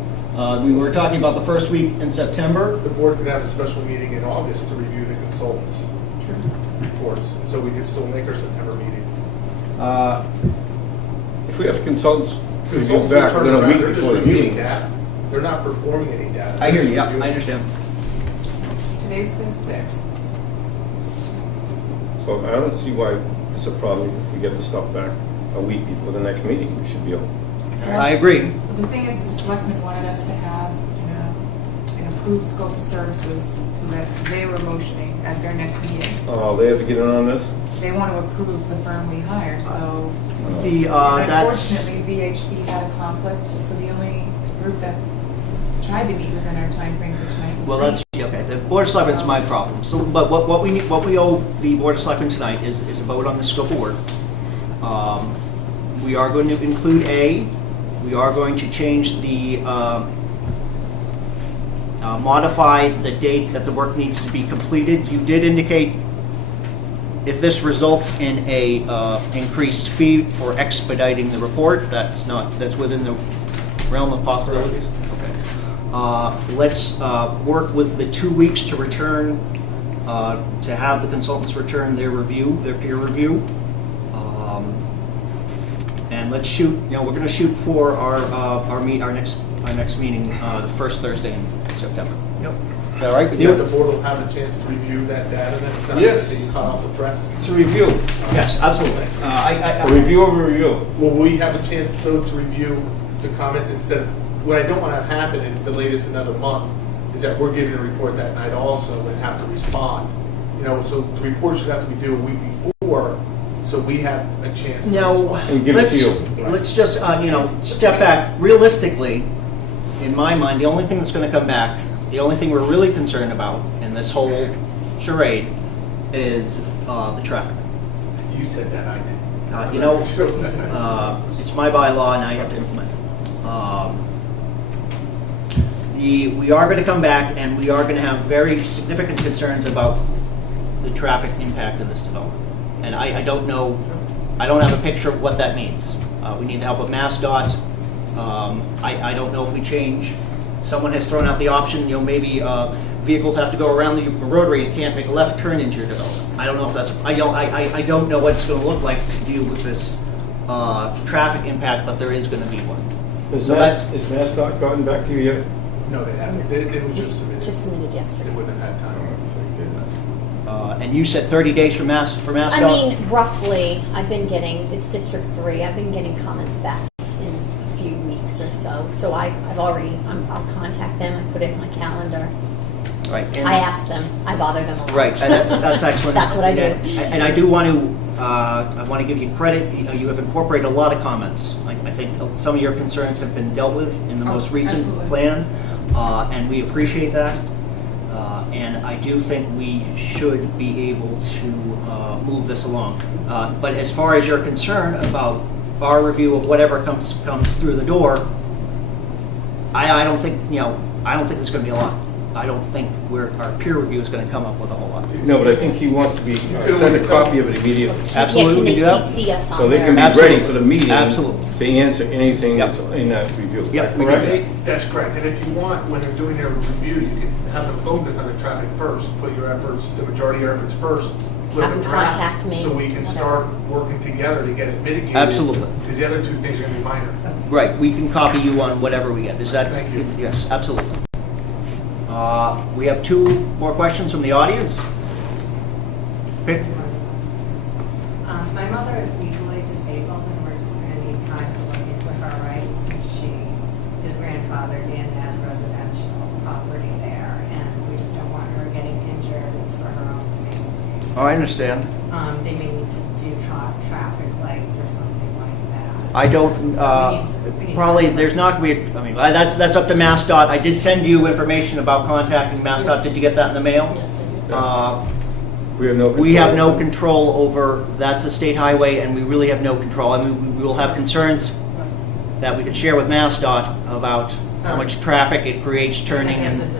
We were talking about the first week in September. The board could have a special meeting in August to review the consultants' reports, and so we could still make our September meeting. If we have consultants review Consultants will back turn within a around, week they're just before the reviewing meeting. data. They're not performing any data. I hear you, They're yeah, just I reviewing. understand. Today's the 6th. So I don't see why it's a problem if we get the stuff back a week before the next meeting. We should be able. I agree. But the thing is, the selectmen wanted us to have, an approved scope of services so that they were motioning at their next meeting. Oh, they have to get in on this? They want to approve the firm we hire, so. The, And that's, unfortunately, VHB had a conflict, so the only group that tried to meet within our timeframe for tonight was. well, that's, okay, the Board of Selectmen's my problem. So, but what we need, what we owe the Board of Selectmen tonight is a vote on the scope of work. We are going to include A. We are going to change the, modify the date that the work needs to be completed. You did indicate if this results in a increased fee for expediting the report, that's within the realm of possibilities. Okay. Let's work with the 2 weeks to return, to have the consultants return their review, their peer review. And let's shoot, we're gonna shoot for our next meeting, the first Thursday in September. Yep. Is that all right with Yeah, you? the board will have a chance to review that data then, it's not Yes. being cut off the press. It's a review. Yes, absolutely. A review of a review. Will we have a chance though to review the comments instead of, what I don't want to have happen in the latest another month is that we're giving a report that night also and have to respond. So the report should have to be due a week before, so we have a chance to Now, respond. And give it to you. let's just, step back. Realistically, in my mind, the only thing that's gonna come back, the only thing we're really concerned about in this whole charade is the traffic. You said that, I didn't. It's my bylaw and I have to implement it. We are gonna come back and we are gonna have very significant concerns about the traffic impact of this development. And I don't know, I don't have a picture of what that means. We need the help of MassDOT. I don't know if we change. Someone has thrown out the option, maybe vehicles have to go around the rotary and can't make a left turn into your development. I don't know if that's, I don't know what it's gonna look like to deal with this traffic impact, but there is gonna be one. Has So that's- MassDOT gotten back to you yet? No, they haven't. It was just submitted. Just submitted They yesterday. wouldn't have had time. And you said 30 days for MassDOT? I mean, roughly, it's District 3, I've been getting comments back in a few weeks or so. So I'll contact them, I put it in my calendar. Right. and- I ask them, I bother them a lot. Right, and that's excellent. That's what I do. And I do want to, I want to give you credit, you have incorporated a lot of comments. I think some of your concerns have been dealt with in the Oh, most recent absolutely. plan, and we appreciate that. And I do think we should be able to move this along. But as far as you're concerned about our review of whatever comes through the door, I don't think, I don't think there's going to be a lot. I don't think our peer review is going to come up with a whole lot. No, but I think he wants to be, send a copy of it immediately. Absolutely, we Yeah, do can that. they CC us on So they can be there? Absolutely. ready for the meeting. Absolutely. To answer anything Yep. that's in that review. Yep, we can do Correct? That's correct, and if you want, when they're doing their review, you can have them focus on the traffic first, put your efforts, the majority of your efforts first. Look Have at them traffic, contact me, So we can whatever. start working together to get it mitigated. Absolutely. Because the other two things are gonna be minor. Right, we can copy you on whatever we get. Is that? Thank you. Yes, absolutely. We have 2 more questions from the audience. Pick. My mother is legally disabled, and we're just gonna need time to look into her rights, since she is grandfathered in as residential property there, and we just don't want her getting injured, it's for her own safety. Oh, I understand. They may need to do traffic lights or something like that. I don't, We need probably, to- there's not going to be, that's up to MassDOT. I did send you information about contacting MassDOT. Did you get that in the mail? Yes, I do. We have no control. We have no control over, that's a state highway, and we really have no control. I mean, we will have concerns that we could share with MassDOT about how much traffic it creates turning As a and.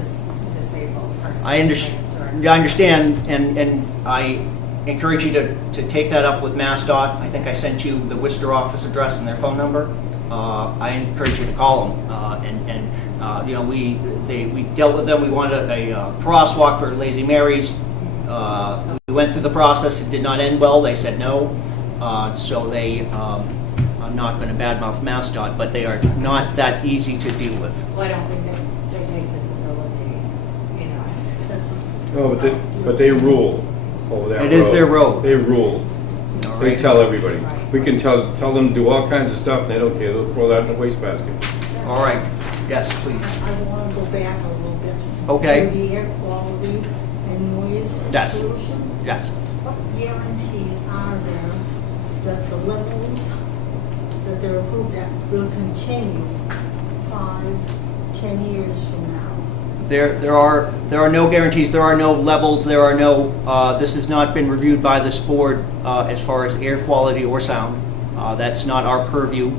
disabled person. I understand, and I encourage you to take that up with MassDOT. I think I sent you the Worcester office address and their phone number. I encourage you to call them, you know, we dealt with them, we wanted a crosswalk for Lazy Mary's. We went through the process, it did not end well, they said no, so they, I'm not gonna badmouth MassDOT, but they are not that easy to deal with. Well, I don't think they take disability, you know. No, but they rule over that road. It is their road. They rule. All They right? tell everybody. Right. We can tell them to do all kinds of stuff, and they don't care. They'll throw that in the wastebasket. All right, yes, please. I want to go back a little bit. Okay. To the air quality and noise Yes. pollution. Yes. What guarantees are there that the levels that they're approved at will continue 5, 10 years from now? There are no guarantees, there are no levels, there are no, this has not been reviewed by this board as far as air quality or sound. That's not our purview.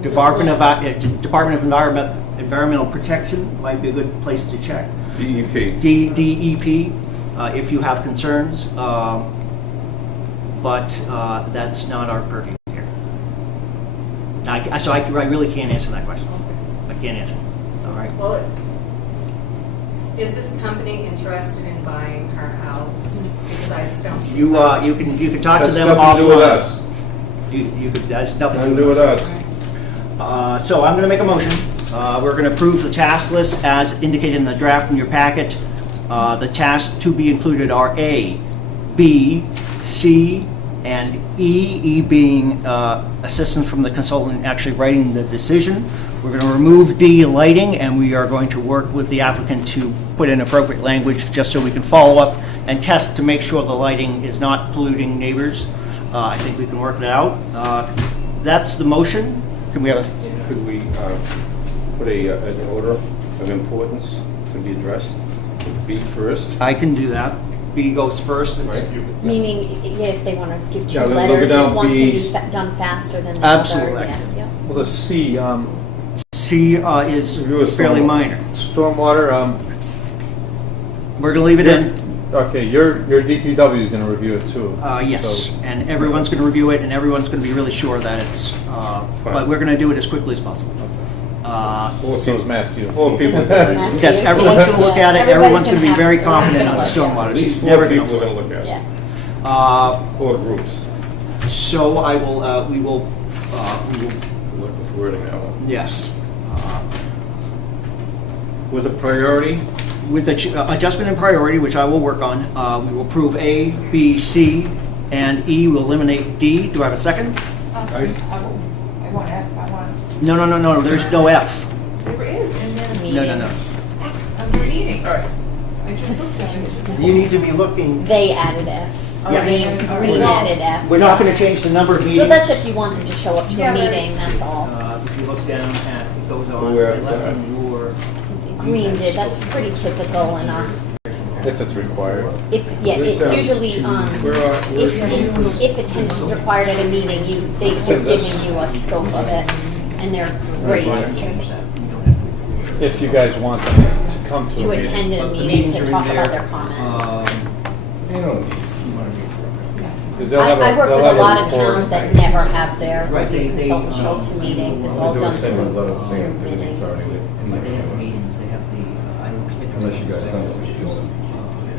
Department of Environmental Protection might be a good place to check. DEP. DEP, if you have concerns, but that's not our purview here. So I really can't answer that question. I can't answer. All right. Well, is this company interested in buying her out? Because I just don't see. You can talk to That's them nothing to do with offline. us. You could, that's nothing Nothing to do with us. So I'm going to make a motion. We're going to approve the task list as indicated in the draft in your packet. The tasks to be included are A, B, C, and E, E being assistance from the consultant actually writing the decision. We're going to remove D, lighting, and we are going to work with the applicant to put in appropriate language just so we can follow up and test to make sure the lighting is not polluting neighbors. I think we can work it out. That's the motion. Can we have a, Could we put an order of importance to be addressed? B first? I can do that. B goes first. Right. Meaning, yeah, if they want to give two Yeah, look letters, down if one can B. be done faster than the Absolutely. other. Yeah. Well, the C, C is Review of fairly stormwater. minor. stormwater, We're going to leave it in. okay, your DPW is gonna review it too. Yes, So- and everyone's going to review it, and everyone's going to be really sure that it's, but we're going to do it as quickly as possible. So is Mass DOT. 4 people. That's Yes, DOT. everyone's going to look at it, Yeah, everyone's going to be have- very everyone's confident gonna on look, yeah. stormwater. At least She's 4 never gonna people are look. gonna look at it. Yeah. 4 groups. So I will, we will, Look with wording that one. yes. With a priority, With the adjustment in priority, which I will work on, we will approve A, B, C, and E. We'll eliminate D. Do I have a second? I want F, I want, No, there's no F. there is in there, Meetings. under meetings. I just looked at it. You need to be looking, They added F. Yes. Green added F. we're not going to change the number of Well, meetings. that's if you want them to show up to Yeah, a but- meeting, that's all. If you look down at, it goes on, Where- I left in your, Green did, that's pretty typical in our, If it's required. if, yeah, This it's sounds usually, if attendance is required at a meeting, they're in this. giving you a scope of it, and they're rates If you guys want them to come to to a meeting. attend a But the meeting meetings are to in talk there. about their comments. you know, 'Cause they'll have a- I work they'll with a have lot of report. towns that never have their Right, review they, consultants show up to meetings, it's all do a done segment letter through saying everything's meetings. already in but they have the meetings, they have the, I don't think. Unless you guys don't.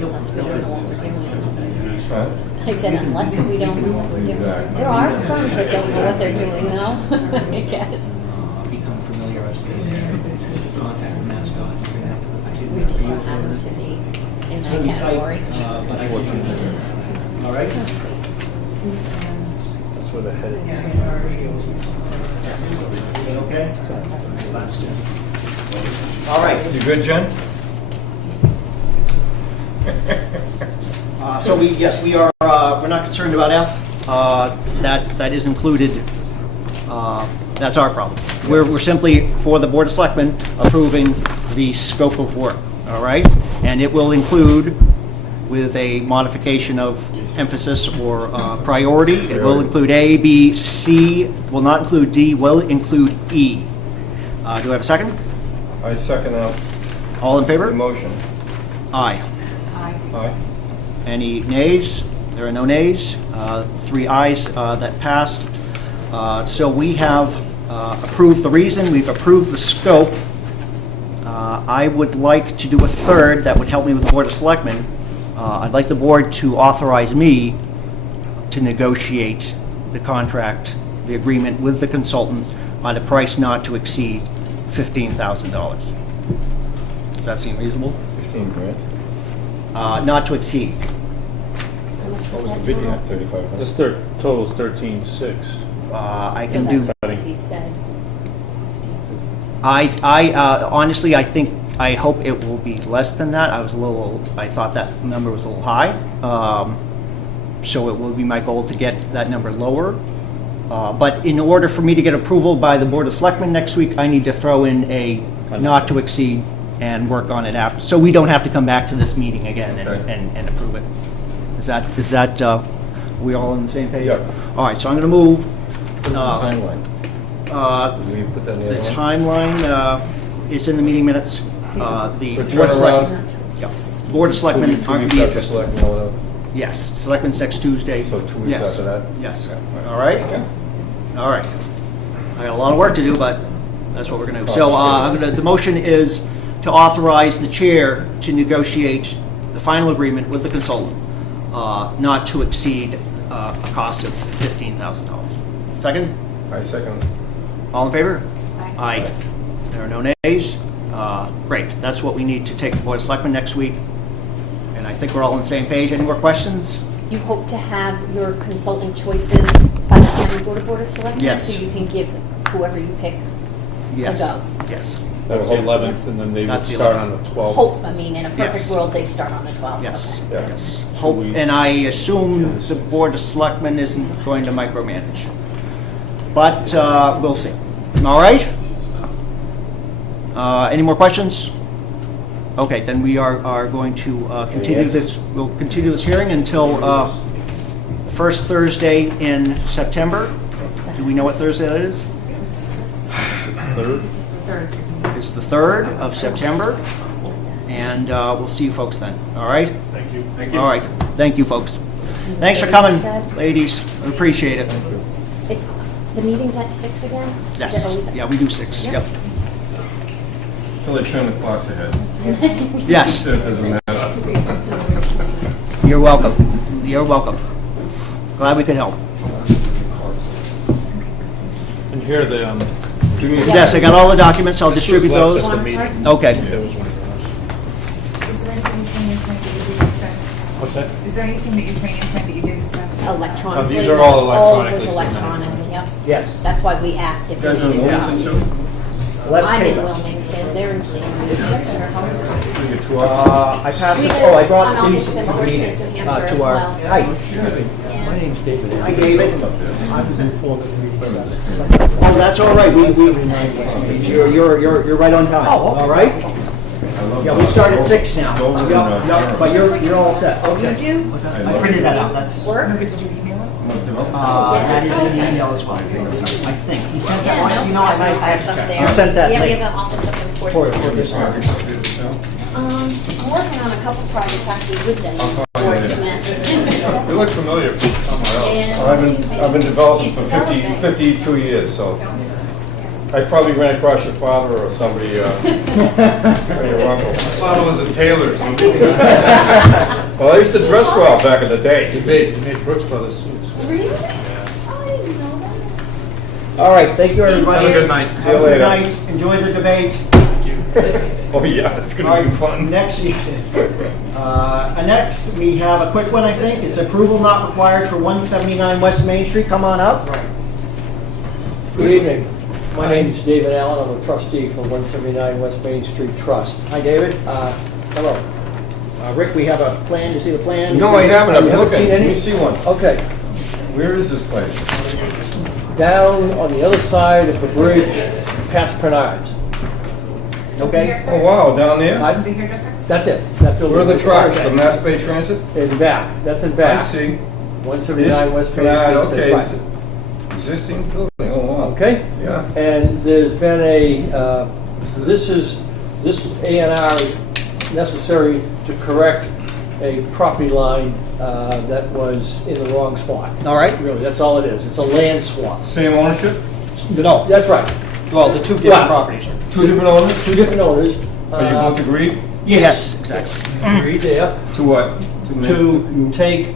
Unless we don't know what we're doing. Huh? I said, unless we don't know what we're doing. Exactly. There are firms that don't know what they're doing, though, I guess. Become familiar as they contact MassDOT. We just don't happen to be in that category. But I will. All right? That's where the headache is. Okay? All right. You good, Jen? So we are, we're not concerned about F. That is included. That's our problem. We're simply, for the Board of Selectmen, approving the scope of work, all right? And it will include with a modification of emphasis or priority. It will include A, B, C, will not include D, will include E. Do I have a second? I second All in the favor? motion. Aye. Aye. Any nays? There are no nays. 3 ayes that passed. So we have approved the reason, we've approved the scope. I would like to do a third that would help me with the Board of Selectmen. I'd like the board to authorize me to negotiate the contract, the agreement with the consultant on a price not to exceed $15,000. Does that seem reasonable? 15 grand. Not to exceed. What was the bid at, 3,500? This total's 13,600. I So can do, that's what he said. honestly, I think, I hope it will be less than that. I thought that number was a little high. So it will be my goal to get that number lower. But in order for me to get approval by the Board of Selectmen next week, I need to throw in a not to exceed and work on it after, so we don't have to come back to this meeting again and approve it. Is that, we all on the same page? Yeah. All right, so I'm gonna move, Timeline. Did we put that in the the other one? timeline, is in the meeting minutes. The But Board of turnaround. Selectmen, yeah. Board of Selectmen aren't gonna be interested. Selectmen or whatever. Yes, Selectmen's next Tuesday. So 2 weeks Yes. after that? Yes. Okay. All right? All right. I got a lot of work to do, but that's what we're gonna do. So, the motion is to authorize the chair to negotiate the final agreement with the consultant, not to exceed a cost of $15,000. Second? I second. All in favor? Aye. Aye. There are no nays. Great, that's what we need to take to Board of Selectmen next week. And I think we're all on the same page. Any more questions? You hope to have your consulting choices by the time you go to Board of Selectmen? Yes. So you can give whoever you pick Yes. go. Yes. That's the 11th, and then they would That's the start 11th. on the 12th. Hope, I mean, in a Yes. perfect world, they start on the 12th. Yes. Okay. Yeah. Yes. Hope, and I assume the Board of Selectmen isn't going to micromanage. But we'll see. All right? Any more questions? Okay, then we are going to continue this, we'll continue this hearing until first Thursday in September. Do we know what Thursday that is? Third? It's the 3rd of September, and we'll see you folks then, all right? Thank you. All right, thank you, folks. Thanks for coming, ladies, I appreciate it. It's, the meeting's at 6 again? Is it Yes, always at yeah, we do 6, yep. Till they turn the clocks ahead. Yes, It doesn't matter. you're welcome, you're welcome. Glad we could help. And here the, Yes, I got all the documents, I'll distribute left those. at the meeting. Okay. There was one of Is there anything you can implement that you didn't send? those. What's that? Is there anything that you can implement that you didn't send? Electronically. these are all All electronically goes electronic, yep. Yes. That's why we asked if you You guys are in needed it. Wilmington too? Less I'm in payment. Wilmington, they're in St. You get 2 hours? I passed We it, live oh, I on brought August these to the 5th, meeting, New Hampshire to as our, well. hi. Yeah. My name's David. Hi, David. I was informed that we were. Oh, that's all right, you're right on time, all right? Yeah, we start at 6 now. Don't Yep, remember. yep, but you're all set. You do? I printed that out, that's, Work? Did you email it? that is in the email as well, I think. He sent that, Yeah, one. no You know, I have to Up check. there. He sent that Yeah, we late. have an office up in For Port. this one. I'm working on a couple projects actually with them. Portsmouth. You look familiar from somewhere else. And- I've been developing He's for developing. 52 years, so I probably ran across your father or somebody, or your uncle. Thought it was a tailor's. Well, I used to dress well back in the day. He made Brooks Brothers suits. Really? Oh, I didn't know that. All right, thank you, everybody. Have a good night. See you Have a good later. night, enjoy the debate. Oh, yeah, it's All gonna right, be fun. next, next, we have a quick one, I think. It's approval not required for 179 West Main Street. Come on up. Good evening. My name is David Allen. I'm a trustee for 179 West Main Street Trust. Hi, David. Hello. Rick, we have a plan. You see the plan? No, I haven't. I've You been haven't looking. seen Let any? me see one. Okay. Where is this place? Down on the other side of the bridge, past Penards. Okay. Oh, wow, down there? Pardon? The hairdresser? That's it. That building. Where are the right trucks, there. the Mass Bay Transit? In back, that's in I back. see. 179 West Main Canard, Street. okay. Right. Existing building, oh, wow. Okay? Yeah. And there's been this A&R is necessary to correct a property line that was in the wrong spot. All right. Really, that's all it is. It's a land swap. Same ownership? No, That's right. well, the two Right. different properties. Two different owners? Two different owners. Are you both agreed? Yes, exactly. Agreed there. To what? To take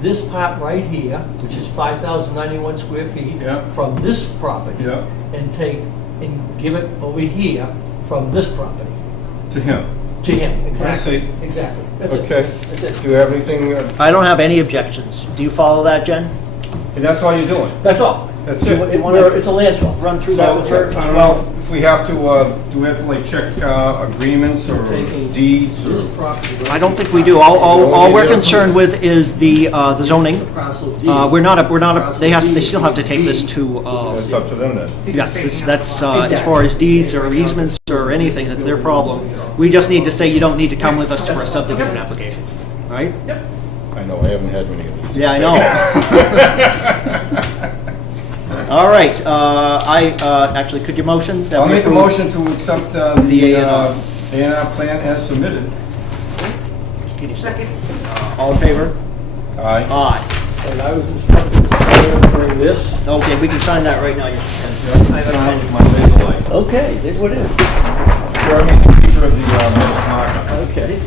this part right here, which is 5,091 square feet, Yeah. from this property, Yeah, and give it over here from this property to him. to him. Exactly. see. Exactly. That's it. Okay. That's it. Do you have anything, I don't have any objections. Do you follow that, Jen? and that's all you're doing? That's all. That's You it? wanna It's a land swap. Run through that with her? I don't know if we have to, do we have to like check agreements or Taking deeds This or? property. I don't think we do. All we're concerned with is the zoning. Parcel D. They still have to take this to, That's up to them then. yes, that's, as far as deeds or easements or anything, that's their problem. We just need to say you don't need to come with us for a subdivision application, right? I know, I haven't had many of these. Yeah, I know. All right, actually, could you motion? that I'll we make a approve? motion to accept the The A&R plan as submitted. All in favor? Aye. Aye. And I was instructed to bring this. Okay, we can sign that right now. Sign with my laser light. Okay, there what it is. Jeremy's the keeper of the marker. Okay.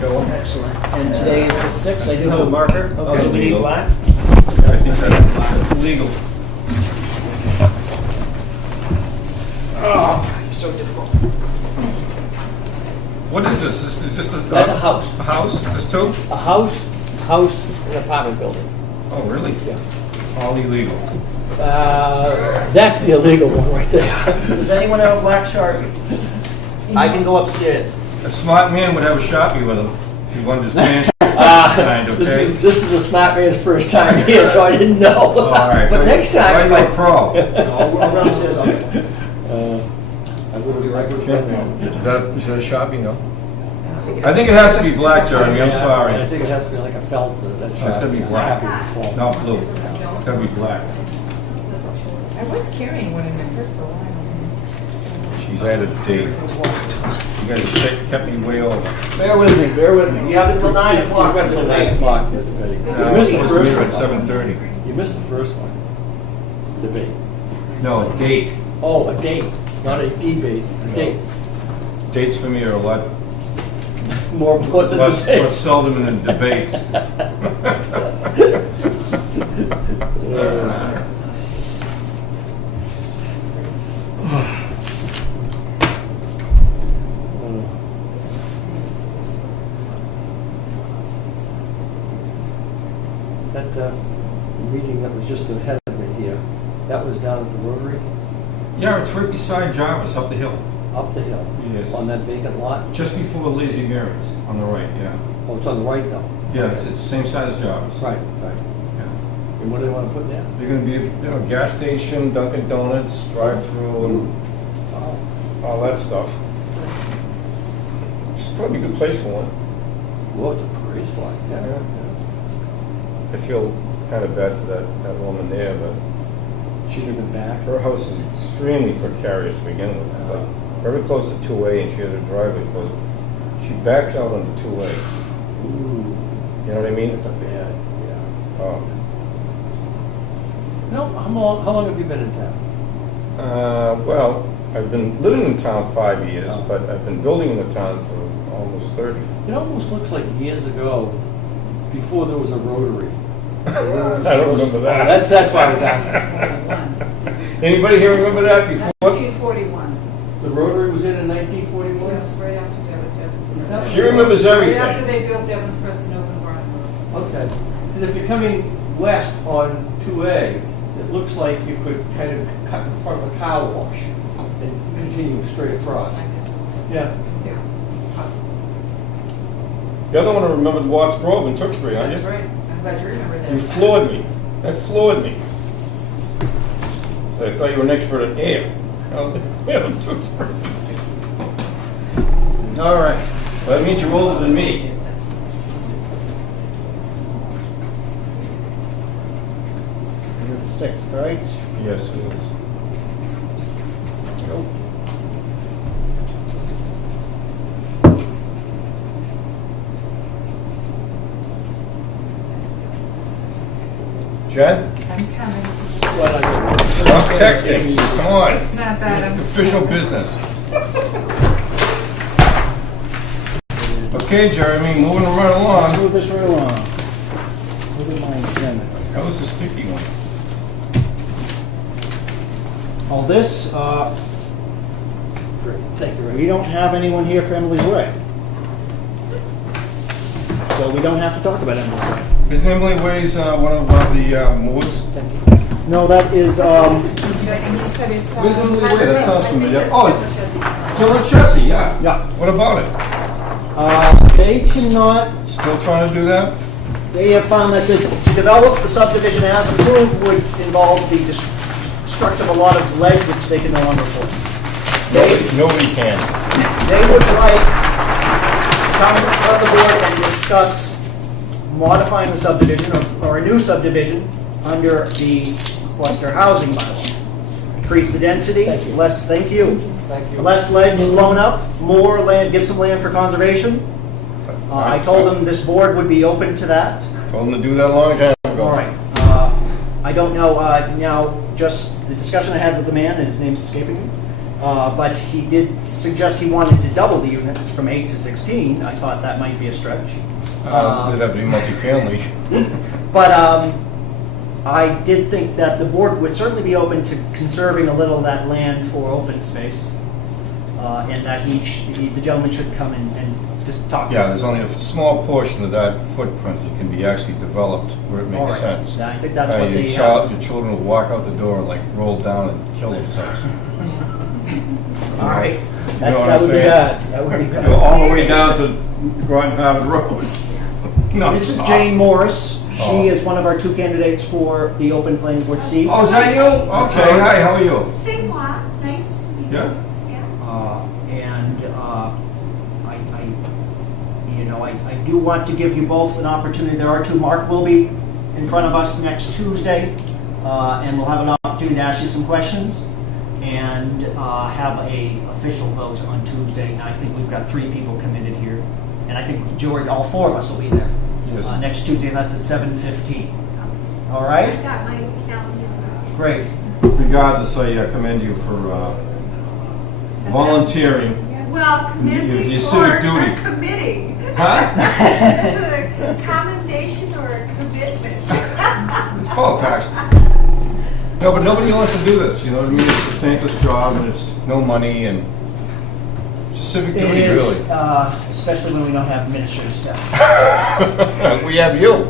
Go. Excellent. And today is the 6th. I do have a marker. Okay. Do we need black? I think that's legal. You're so difficult. What is this? This is just a... That's a house. A house? Just two? A house, an apartment building. Oh, really? Yeah. All illegal. That's the illegal one right there. Does anyone have a black Sharpie? I can go upstairs. A smart man would have a Sharpie with him. He wanted his man signed, okay? This is a smart man's first time here, so I didn't know. All right. But next time. Why are you a pro? I'll run upstairs. I would have liked to Is that a Sharpie? No? I I think it has to be black, Jeremy. I'm I sorry. think it has to be like a felt. That's It's gotta be black. Not blue. It's gotta be black. was carrying one in my purse for a while. She's at a date. You guys kept me way over. Bear with me, bear with me. You have until 9 o'clock. We went till 9 o'clock yesterday. You No, missed the it was first here one. at 7:30. You missed the first one. Debate. No, date. Oh, a date, not a debate, a date. Dates for me are a lot More important than less debate. seldom than debates. That meeting that was just ahead of me here, that was down at the Rotary, Yeah, it's right beside Jarvis, up the hill. up the hill, Yes. on that vacant lot. Just before Lazy Mary's, on the right, yeah. Oh, it's on the right though. Yeah, it's the same side as Jarvis. Right. Yeah. And what do they want to put there? They're gonna be, gas station, Dunkin' Donuts, drive-through, and all that stuff. It's probably a good place for one. Well, it's a parade spot, yeah. Yeah. I feel kind of bad for that woman there, but She lived in back. her house is extremely precarious to begin with. It's like very close to 2A, and she has her driveway goes, she backs out onto 2A. Ooh, You know what I mean? it's a bad, yeah. Oh. No, how long have you been in town? Well, I've been living in town 5 years, but I've been building in the town for almost 30. It almost looks like years ago, before there was a Rotary. I don't remember that. That's why I was asking. Anybody here remember that before? 1941. The Rotary was in 1941? Yes, right after Devon's. She remembers everything. Right after they built Devon's Crest and opened Barnum. Okay. Because if you're coming west on 2A, it looks like you could kind of cut in front of a car wash and continue straight across. Yeah. Yeah, possible. The other one I remembered Watts Grove in Tewksbury, aren't That's you? right. I'm glad you remember that. You floored me. That floored me. So I thought you were an expert at air. Tewksbury. All right. Well, that means you're older than me. You're the 6th, right? Yes, it is. Go. Jen, I'm coming. stop texting. Come on. It's not that, I'm just. Official business. Okay, Jeremy, moving right along. Move this right along. Look at my agenda. That was a sticky one. All this, Great, thank you very we don't have anyone here for Emily's Way. So we don't have to talk about Emily's Way. Isn't Emily Ways one of the moors? Thank you. No, that is, And he said it's. Where's Emily Way? That sounds familiar. Oh, Jill and Chessie, yeah. Yeah. What about it? they cannot, Still trying to do that? they have found that to develop the subdivision as approved would involve the destruction of a lot of ledge which they can no longer afford. Nobody can. They would like to come in front of the board and discuss modifying the subdivision or a new subdivision under the cluster housing bylaw. Increase the density, Thank you. less, thank you. Thank you. Less ledge blown up, more land, give some land for conservation. I told them this board would be open to that. Told them to do that a long time ago. All right. I don't know, now, just the discussion I had with the man, and his name's escaping me, but he did suggest he wanted to double the units from 8 to 16. I thought that might be a stretch. It'd have to be multifamily. But I did think that the board would certainly be open to conserving a little of that land for open space, and that the gentleman should come and just talk to Yeah, us. there's only a small portion of that footprint that can be actually developed where it All makes right. sense. Yeah, I think that's what Your they. your children will walk out the door and like roll down and kill themselves. All right. know That what would I'm be saying? bad. That would be Go bad. all the way down to Groton Harvard Road. No, This is stop. Jane Morris. Oh. She is one of our 2 candidates for the open planning board seat. Oh, is that you? Okay, hi, how are you? Singwa, nice to meet you. Yeah? And I do want to give you both an opportunity. There are 2. Mark will be in front of us next Tuesday, and we'll have an opportunity to ask you some questions and have a official vote on Tuesday. And I think we've got 3 people committed here, and I think George, all 4 of us will be there Yes. next Tuesday, and that's at 7:15. All right, I've got my calendar. great. Regardless, I commend you for volunteering. Well, Your commending civic or duty. committing. Huh? Is it a commendation or a commitment? It's both, actually. No, but nobody wants to do this, you know what I mean? It's a thankless job and it's no money and it's civic It duty, is, really. especially when we don't have administrative staff. We have you.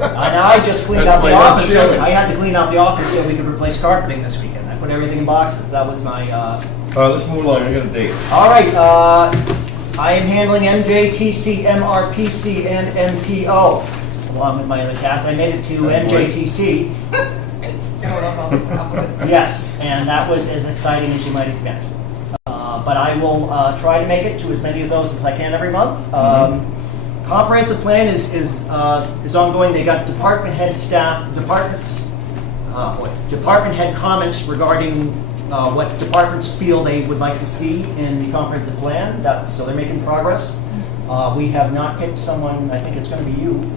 I just cleaned That's out the my own office. chairman. I had to clean out the office so we could replace carpeting this weekend. I put everything in boxes. That was my. All right, let's move along. I got a date. All right. I am handling MJTC, MRPC, and MPO along with my other tasks. I made it to MJTC. I love all these compliments. Yes, and that was as exciting as you might imagine. But I will try to make it to as many of those as I can every month. Comprehensive plan is ongoing. They got department head department head comments regarding what departments feel they would like to see in the comprehensive plan. So they're making progress. We have not picked someone. I think it's going to be you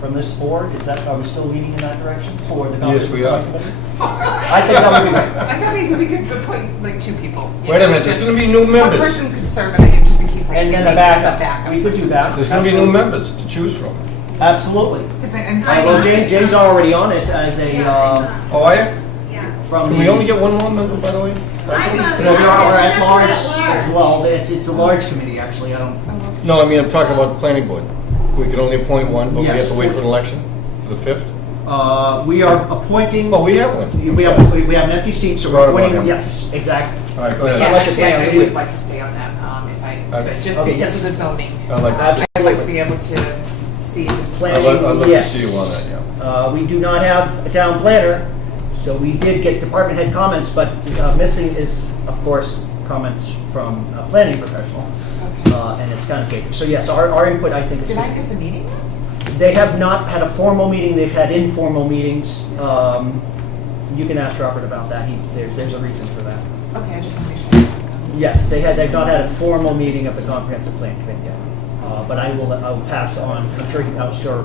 from this board. Are we still leaning in that direction for the comprehensive we are. plan committee? I think that would be great. I thought we could appoint like 2 people. you Wait a know, minute, there's just going to be new One members. person could serve in it, just in case. And then maybe the as a backup. We could do that. There's going to be new members to choose from. Absolutely. Because I'm Well, Jane's already on it as a, Oh, are you? Yeah. from Can the. we only get one more member, by the way? No, we are at large as well. It's a large committee, actually. I don't. No, I mean, I'm talking about the planning board. We can only appoint one, but we have Yes. to wait for an election for the 5th. We are appointing. Oh, we have one. We have an empty seat, so we're Forgot about appointing. him. Yes, exactly. All right, go Yeah, ahead. Unless you actually, plan on I leaving. would like to stay on that, if I Okay. could, just Okay, because yes. of the zoning. I like that. I'd like to be able to see this. Planning, I'd love to yes. see you on that, yeah. We do not have a town planner, so we did get department head comments, but missing is, of course, comments from a planning professional. and it's kind of vacant. So yes, our input, I think, is. Did I miss a meeting? They have not had a formal meeting, they've had informal meetings. You can ask Robert about that, there's a reason for that. Okay, I just want to make sure. Yes, they've not had a formal meeting of the comprehensive plan committee yet. But I will pass on,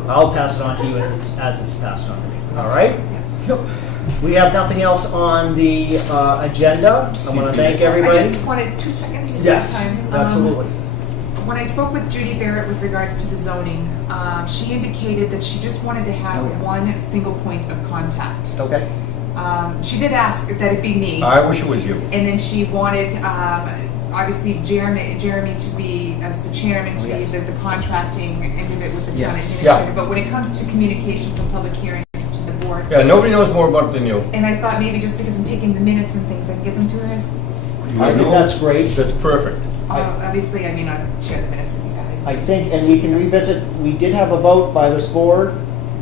I'll pass it on to you as it's passed on to me. All right? Yes. We have nothing else on the agenda. I want to thank everybody. I just wanted 2 seconds of Yes, time. absolutely. When I spoke with Judy Barrett with regards to the zoning, she indicated that she just wanted to have one single point of contact. Okay. She did ask that it be me. I wish it was you. And then she wanted, obviously, Jeremy to be, as the chairman, to be the contracting end of it with the town administrator. Yeah. But when it comes to communication from public hearings to the board, Yeah, nobody knows more about it than you. and I thought maybe just because I'm taking the minutes and things, I can get them to her. I think that's great. That's perfect. Obviously, I mean, I'll share the minutes with you guys. I think, and we can revisit, we did have a vote by this board.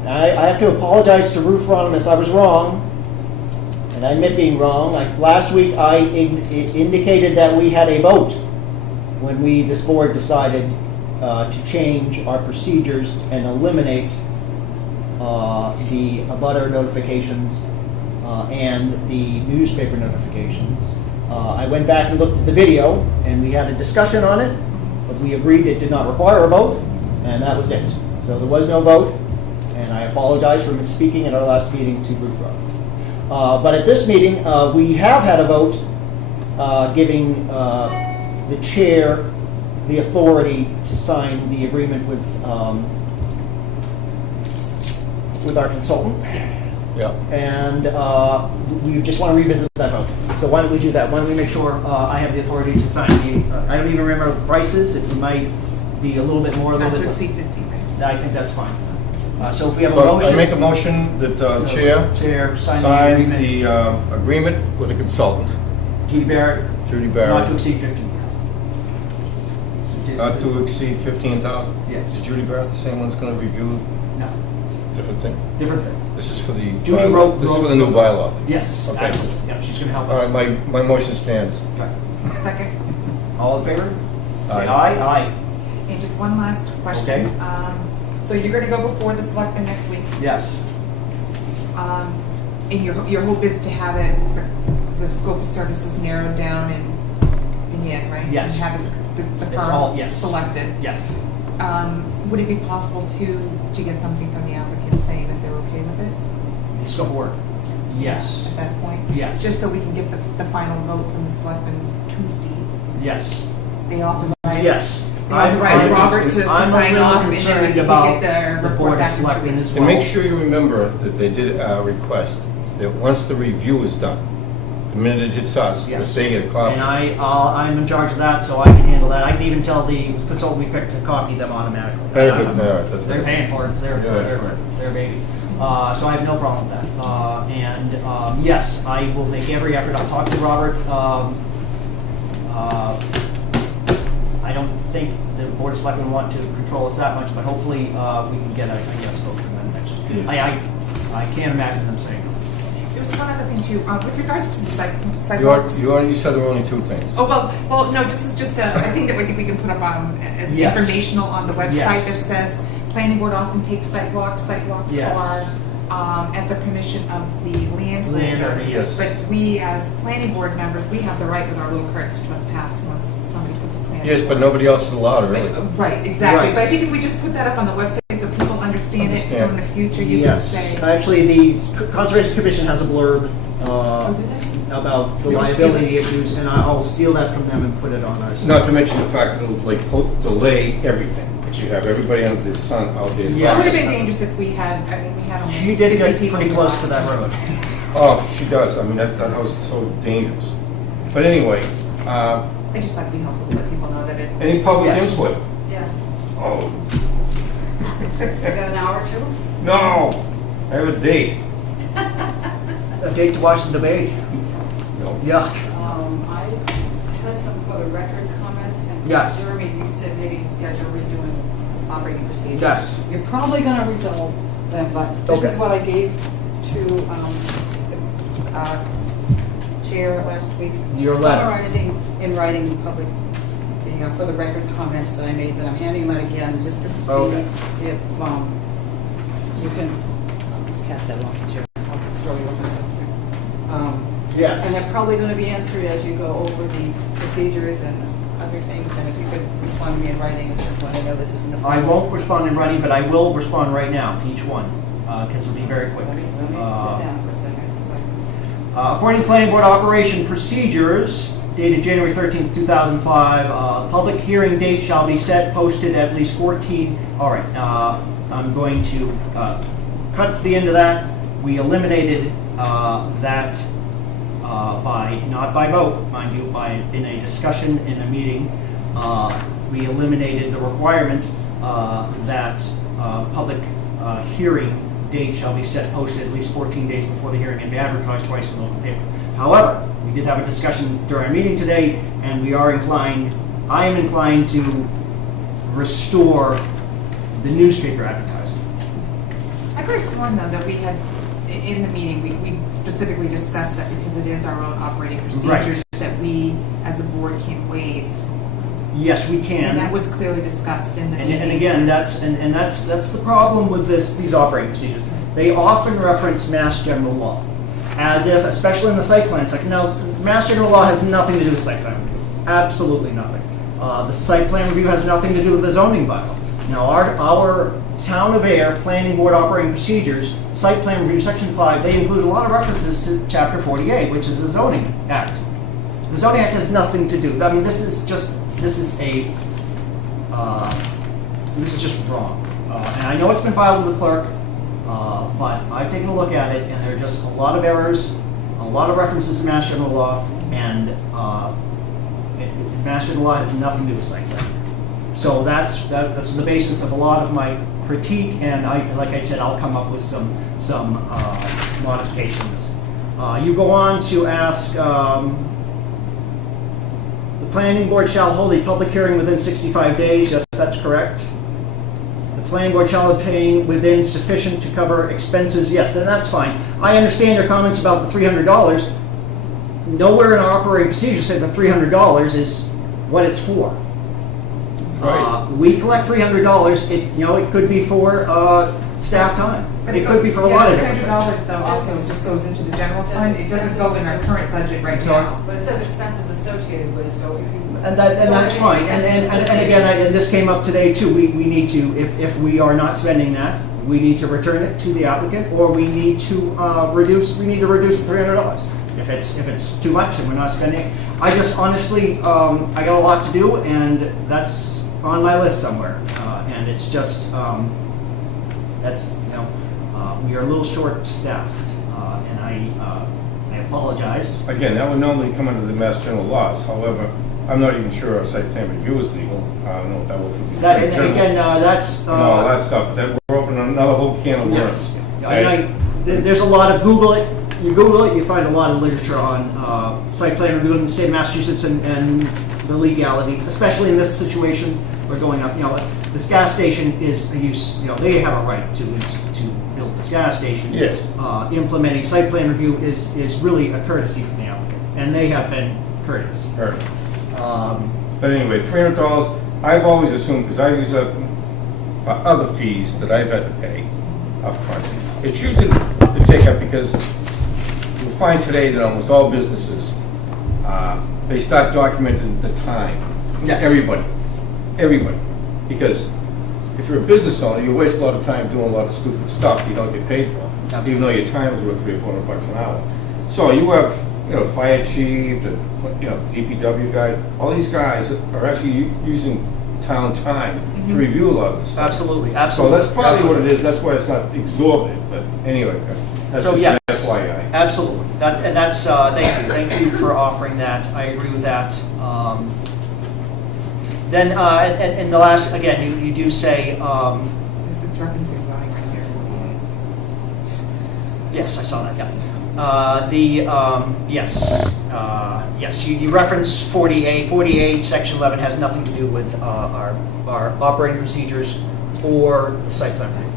I have to apologize to Ruth Ronimus, I was wrong. And I admit being wrong. Like last week, I indicated that we had a vote when this board decided to change our procedures and eliminate the abutter notifications and the newspaper notifications. I went back and looked at the video, and we had a discussion on it, but we agreed it did not require a vote, and that was it. So there was no vote, and I apologize for misspeaking at our last meeting to Ruth Roberts. But at this meeting, we have had a vote giving the chair the authority to sign the agreement with our consultant. Yes. Yeah. And we just want to revisit that vote. So why don't we do that? Why don't we make sure I have the authority to sign I don't even remember the prices. It might be a little bit more, a little Not bit to less. exceed 50, right? I think that's fine. So if we have a So motion. I make a motion that So, Chair sign signs the agreement. the agreement with the consultant, Judy Barrett, Judy not to Barrett, exceed 15,000. not to exceed 15,000. Yes. Is Judy Barrett the same one's going to review No, different thing? different thing. This is for the Judy bylaw- wrote- This is for the new bylaw. Yes, Okay. absolutely. Yep, she's going to help All us. right, my motion stands. Okay. Second. All in favor? Say Aye. aye. Aye. And just one last question. Okay. So you're going to go before the selectmen next week. Yes. And your hope is to have the scope of services narrowed down in the end, right? Yes. And have the It's all- firm yes. selected. Yes. Would it be possible to get something from the applicant saying that they're okay with it The scope of work. Yes. at that point? Yes. Just so we can get the final vote from the selectmen Tuesday. Yes. They authorize. Yes. They authorize Robert to I'm a sign little off, and then we concerned can about get the the Board report of back in 2 Selectmen weeks. as And well. make sure you remember that they did request that once the review is done, the minute it hits us, that Yes. they get a copy. And I'm in charge of that, so I can handle that. I can even tell the consultant we picked to copy them automatically. Very good, all right, that's They're good. paying for it, it's their, Yeah, that's right. their baby. So I have no problem with that. Yes, I will make every effort. I'll talk to Robert. I don't think the Board of Selectmen want to control us that much, but hopefully we can get a yes vote from them next week. I can't imagine them saying no. There was one other thing too, with regards to the sidewalks. You said there were only two things. Oh, well, no, this is just I think that we can put up as Yes. informational on the website Yes. that says, planning board often takes sidewalks. Sidewalks Yes. are at the permission of the landowner. Landowner, yes. But we, as planning board members, we have the right with our little carts to trespass once somebody puts a plan. Yes, but before us. nobody else is allowed, really. Right, exactly. Right. But I think if we just put that up on the website so people understand it, so in the future you can Yes. say. Actually, the Conservation Commission has a blurb Oh, do they? about the We'll steal liability it. issues, and I'll steal that from them and put it on our site. Not to mention the fact that it'll delay everything, because you have everybody under the sun out there. It Yes. would have been dangerous if we had almost She did 50 get people pretty close to lost. that road. Oh, she does, I mean, that house is so dangerous. But anyway, I just thought it'd be helpful to let people know that it. any public Yes. input? Yes. Oh, You got an hour or two? no, I have a date. A date to watch the debate. No. Yeah. I had some for the record comments, and Yes. Jeremy, you said maybe you guys are redoing operating procedures. Yes. You're probably gonna resolve them, but this Okay. is what I gave to the chair last week. Your letter. Summarizing in writing the for the record comments that I made, but I'm handing them out again just to see Okay. if you can pass that along to Jim. I'll throw you over there. Yes. And they're probably going to be answered as you go over the procedures and other things, and if you could respond to me in writing, and I know this isn't a... I won't respond in writing, but I will respond right now to each one, because it'll be very quick. Let me sit down for a second. According to Planning Board Operation Procedures, dated January 13th, 2005, public hearing date shall be set, posted at least 14, all right, I'm going to cut to the end of that. We eliminated that not by vote, mind you, in a discussion in a meeting. We eliminated the requirement that public hearing date shall be set, posted at least 14 days before the hearing and be advertised twice in the local paper. However, we did have a discussion during our meeting today, and I am inclined to restore the newspaper advertising. I could have sworn, though, that we had, in the meeting, we specifically discussed that because it is our own operating procedures, that we, as a board, can waive. Yes, we can. And that was clearly discussed in the meeting. And again, that's the problem with these operating procedures. They often reference Mass General Law, as if, especially in the site plan section. Now, Mass General Law has nothing to do with site plan review. Absolutely nothing. The site plan review has nothing to do with the zoning bylaw. Now, our Town of Ayer Planning Board Operating Procedures, Site Plan Review, Section 5, they include a lot of references to Chapter 48, which is the Zoning Act. The Zoning Act has nothing to do. I mean, this is just wrong. And I know it's been filed with the clerk, but I've taken a look at it, and there are just a lot of errors, a lot of references to Mass General Law, and Mass General Law has nothing to do with site plan. So that's the basis of a lot of my critique, and like I said, I'll come up with some modifications. You go on to ask. The planning board shall hold a public hearing within 65 days. Yes, that's correct. The planning board shall obtain within sufficient to cover expenses. Yes, then that's fine. I understand your comments about the $300. Nowhere in our operating procedure said the $300 is what it's for. Right. We collect $300. It could be for staff time. But It could be for a lot of different things. $300, though, also just goes into the general fund. It doesn't go in our current budget right now. But it says expenses associated with, so if you... And that's fine. And again, and this came up today too. We need to, if we are not spending that, we need to return it to the applicant, or we need to reduce the $300. If it's too much and we're not spending it, I just honestly, I got a lot to do, and that's on my list somewhere. And it's just we are a little short-staffed, and I apologize. Again, that would normally come under the Mass General laws. However, I'm not even sure our site plan review is legal. I don't know if that will be. That, and again, that's and all that stuff. That we're opening another whole can of worms. Yes. There's a lot of Google it. You Google it, you find a lot of literature on site plan review in the state of Massachusetts and the legality, especially in this situation. We're going up. This gas station is a use. They have a right to build this gas station. Yes. Implementing site plan review is really a courtesy from the applicant, and they have been courteous. Right. But anyway, $300. I've always assumed, because I use up other fees that I've had to pay up front. It's usually the take up because you'll find today that almost all businesses they start documenting the time. Yes. Everybody. Because if you're a business owner, you waste a lot of time doing a lot of stupid stuff you don't get paid for, even though your time is worth $300 or $400 an hour. So you have, fire chief, the DPW guy. All these guys are actually using town time to review a lot of this stuff. Absolutely. So that's probably what it is. That's why it's not exorbitant. But anyway, that's just an FYI. Absolutely. That's thank you for offering that. I agree with that. Then, and the last, again, you do say... It's referencing zoning right here. Yes, I saw that, yeah. Yes, you reference 40A. 40A, Section 11, has nothing to do with our operating procedures or the site plan review.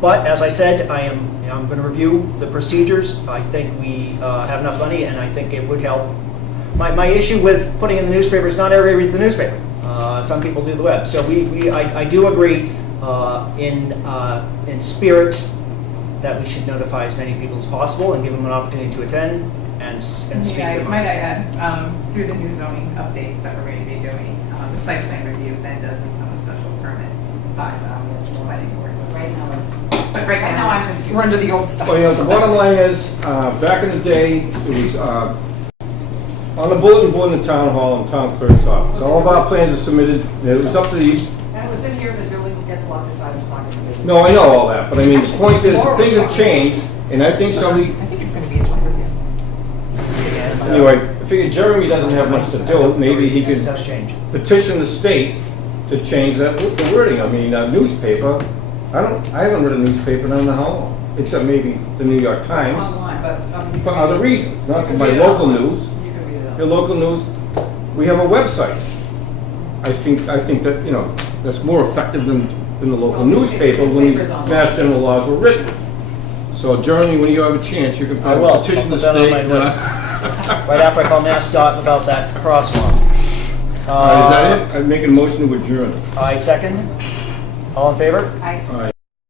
But as I said, I'm going to review the procedures. I think we have enough money, and I think it would help my issue with putting in the newspaper is not everybody reads the newspaper. Some people do the web. So I do agree in spirit that we should notify as many people as possible and give them an opportunity to attend and speak Yeah, their might I mind. add, through the new zoning updates that we're going to be doing, the site plan review then does become a special permit by the planning board. Right now it's. But right now, we're under the old stuff. Well, you know, the bottom line is, back in the day, it was on the bulletin board in the town hall and town clerk's office. All of our plans are submitted, it was up to the, And it was in here, the building gets locked at 5 o'clock in the business. no, I know all that, but I mean, the point is, things have changed, and I think somebody, I think it's going to be a joint review. anyway, I figured Jeremy doesn't have much to do, maybe he could Does change. petition the state to change that, the wording. I mean, newspaper, I haven't read a newspaper in I don't know how long, except maybe the New York Times, Online, but, you for can other read it. reasons, not You for can my read it local online. news. You can read it Your online. local news, we have a website. I think that, you know, that's more effective than the local Well, newspaper when newspaper's the online. Mass General laws were written. So Jeremy, when you have a chance, you can I will. petition the I'll put that on state. my list. Right after I call MassDOT about that crosswalk. Is that it? I'm making a motion to adjourn. I second. All in favor? I All right.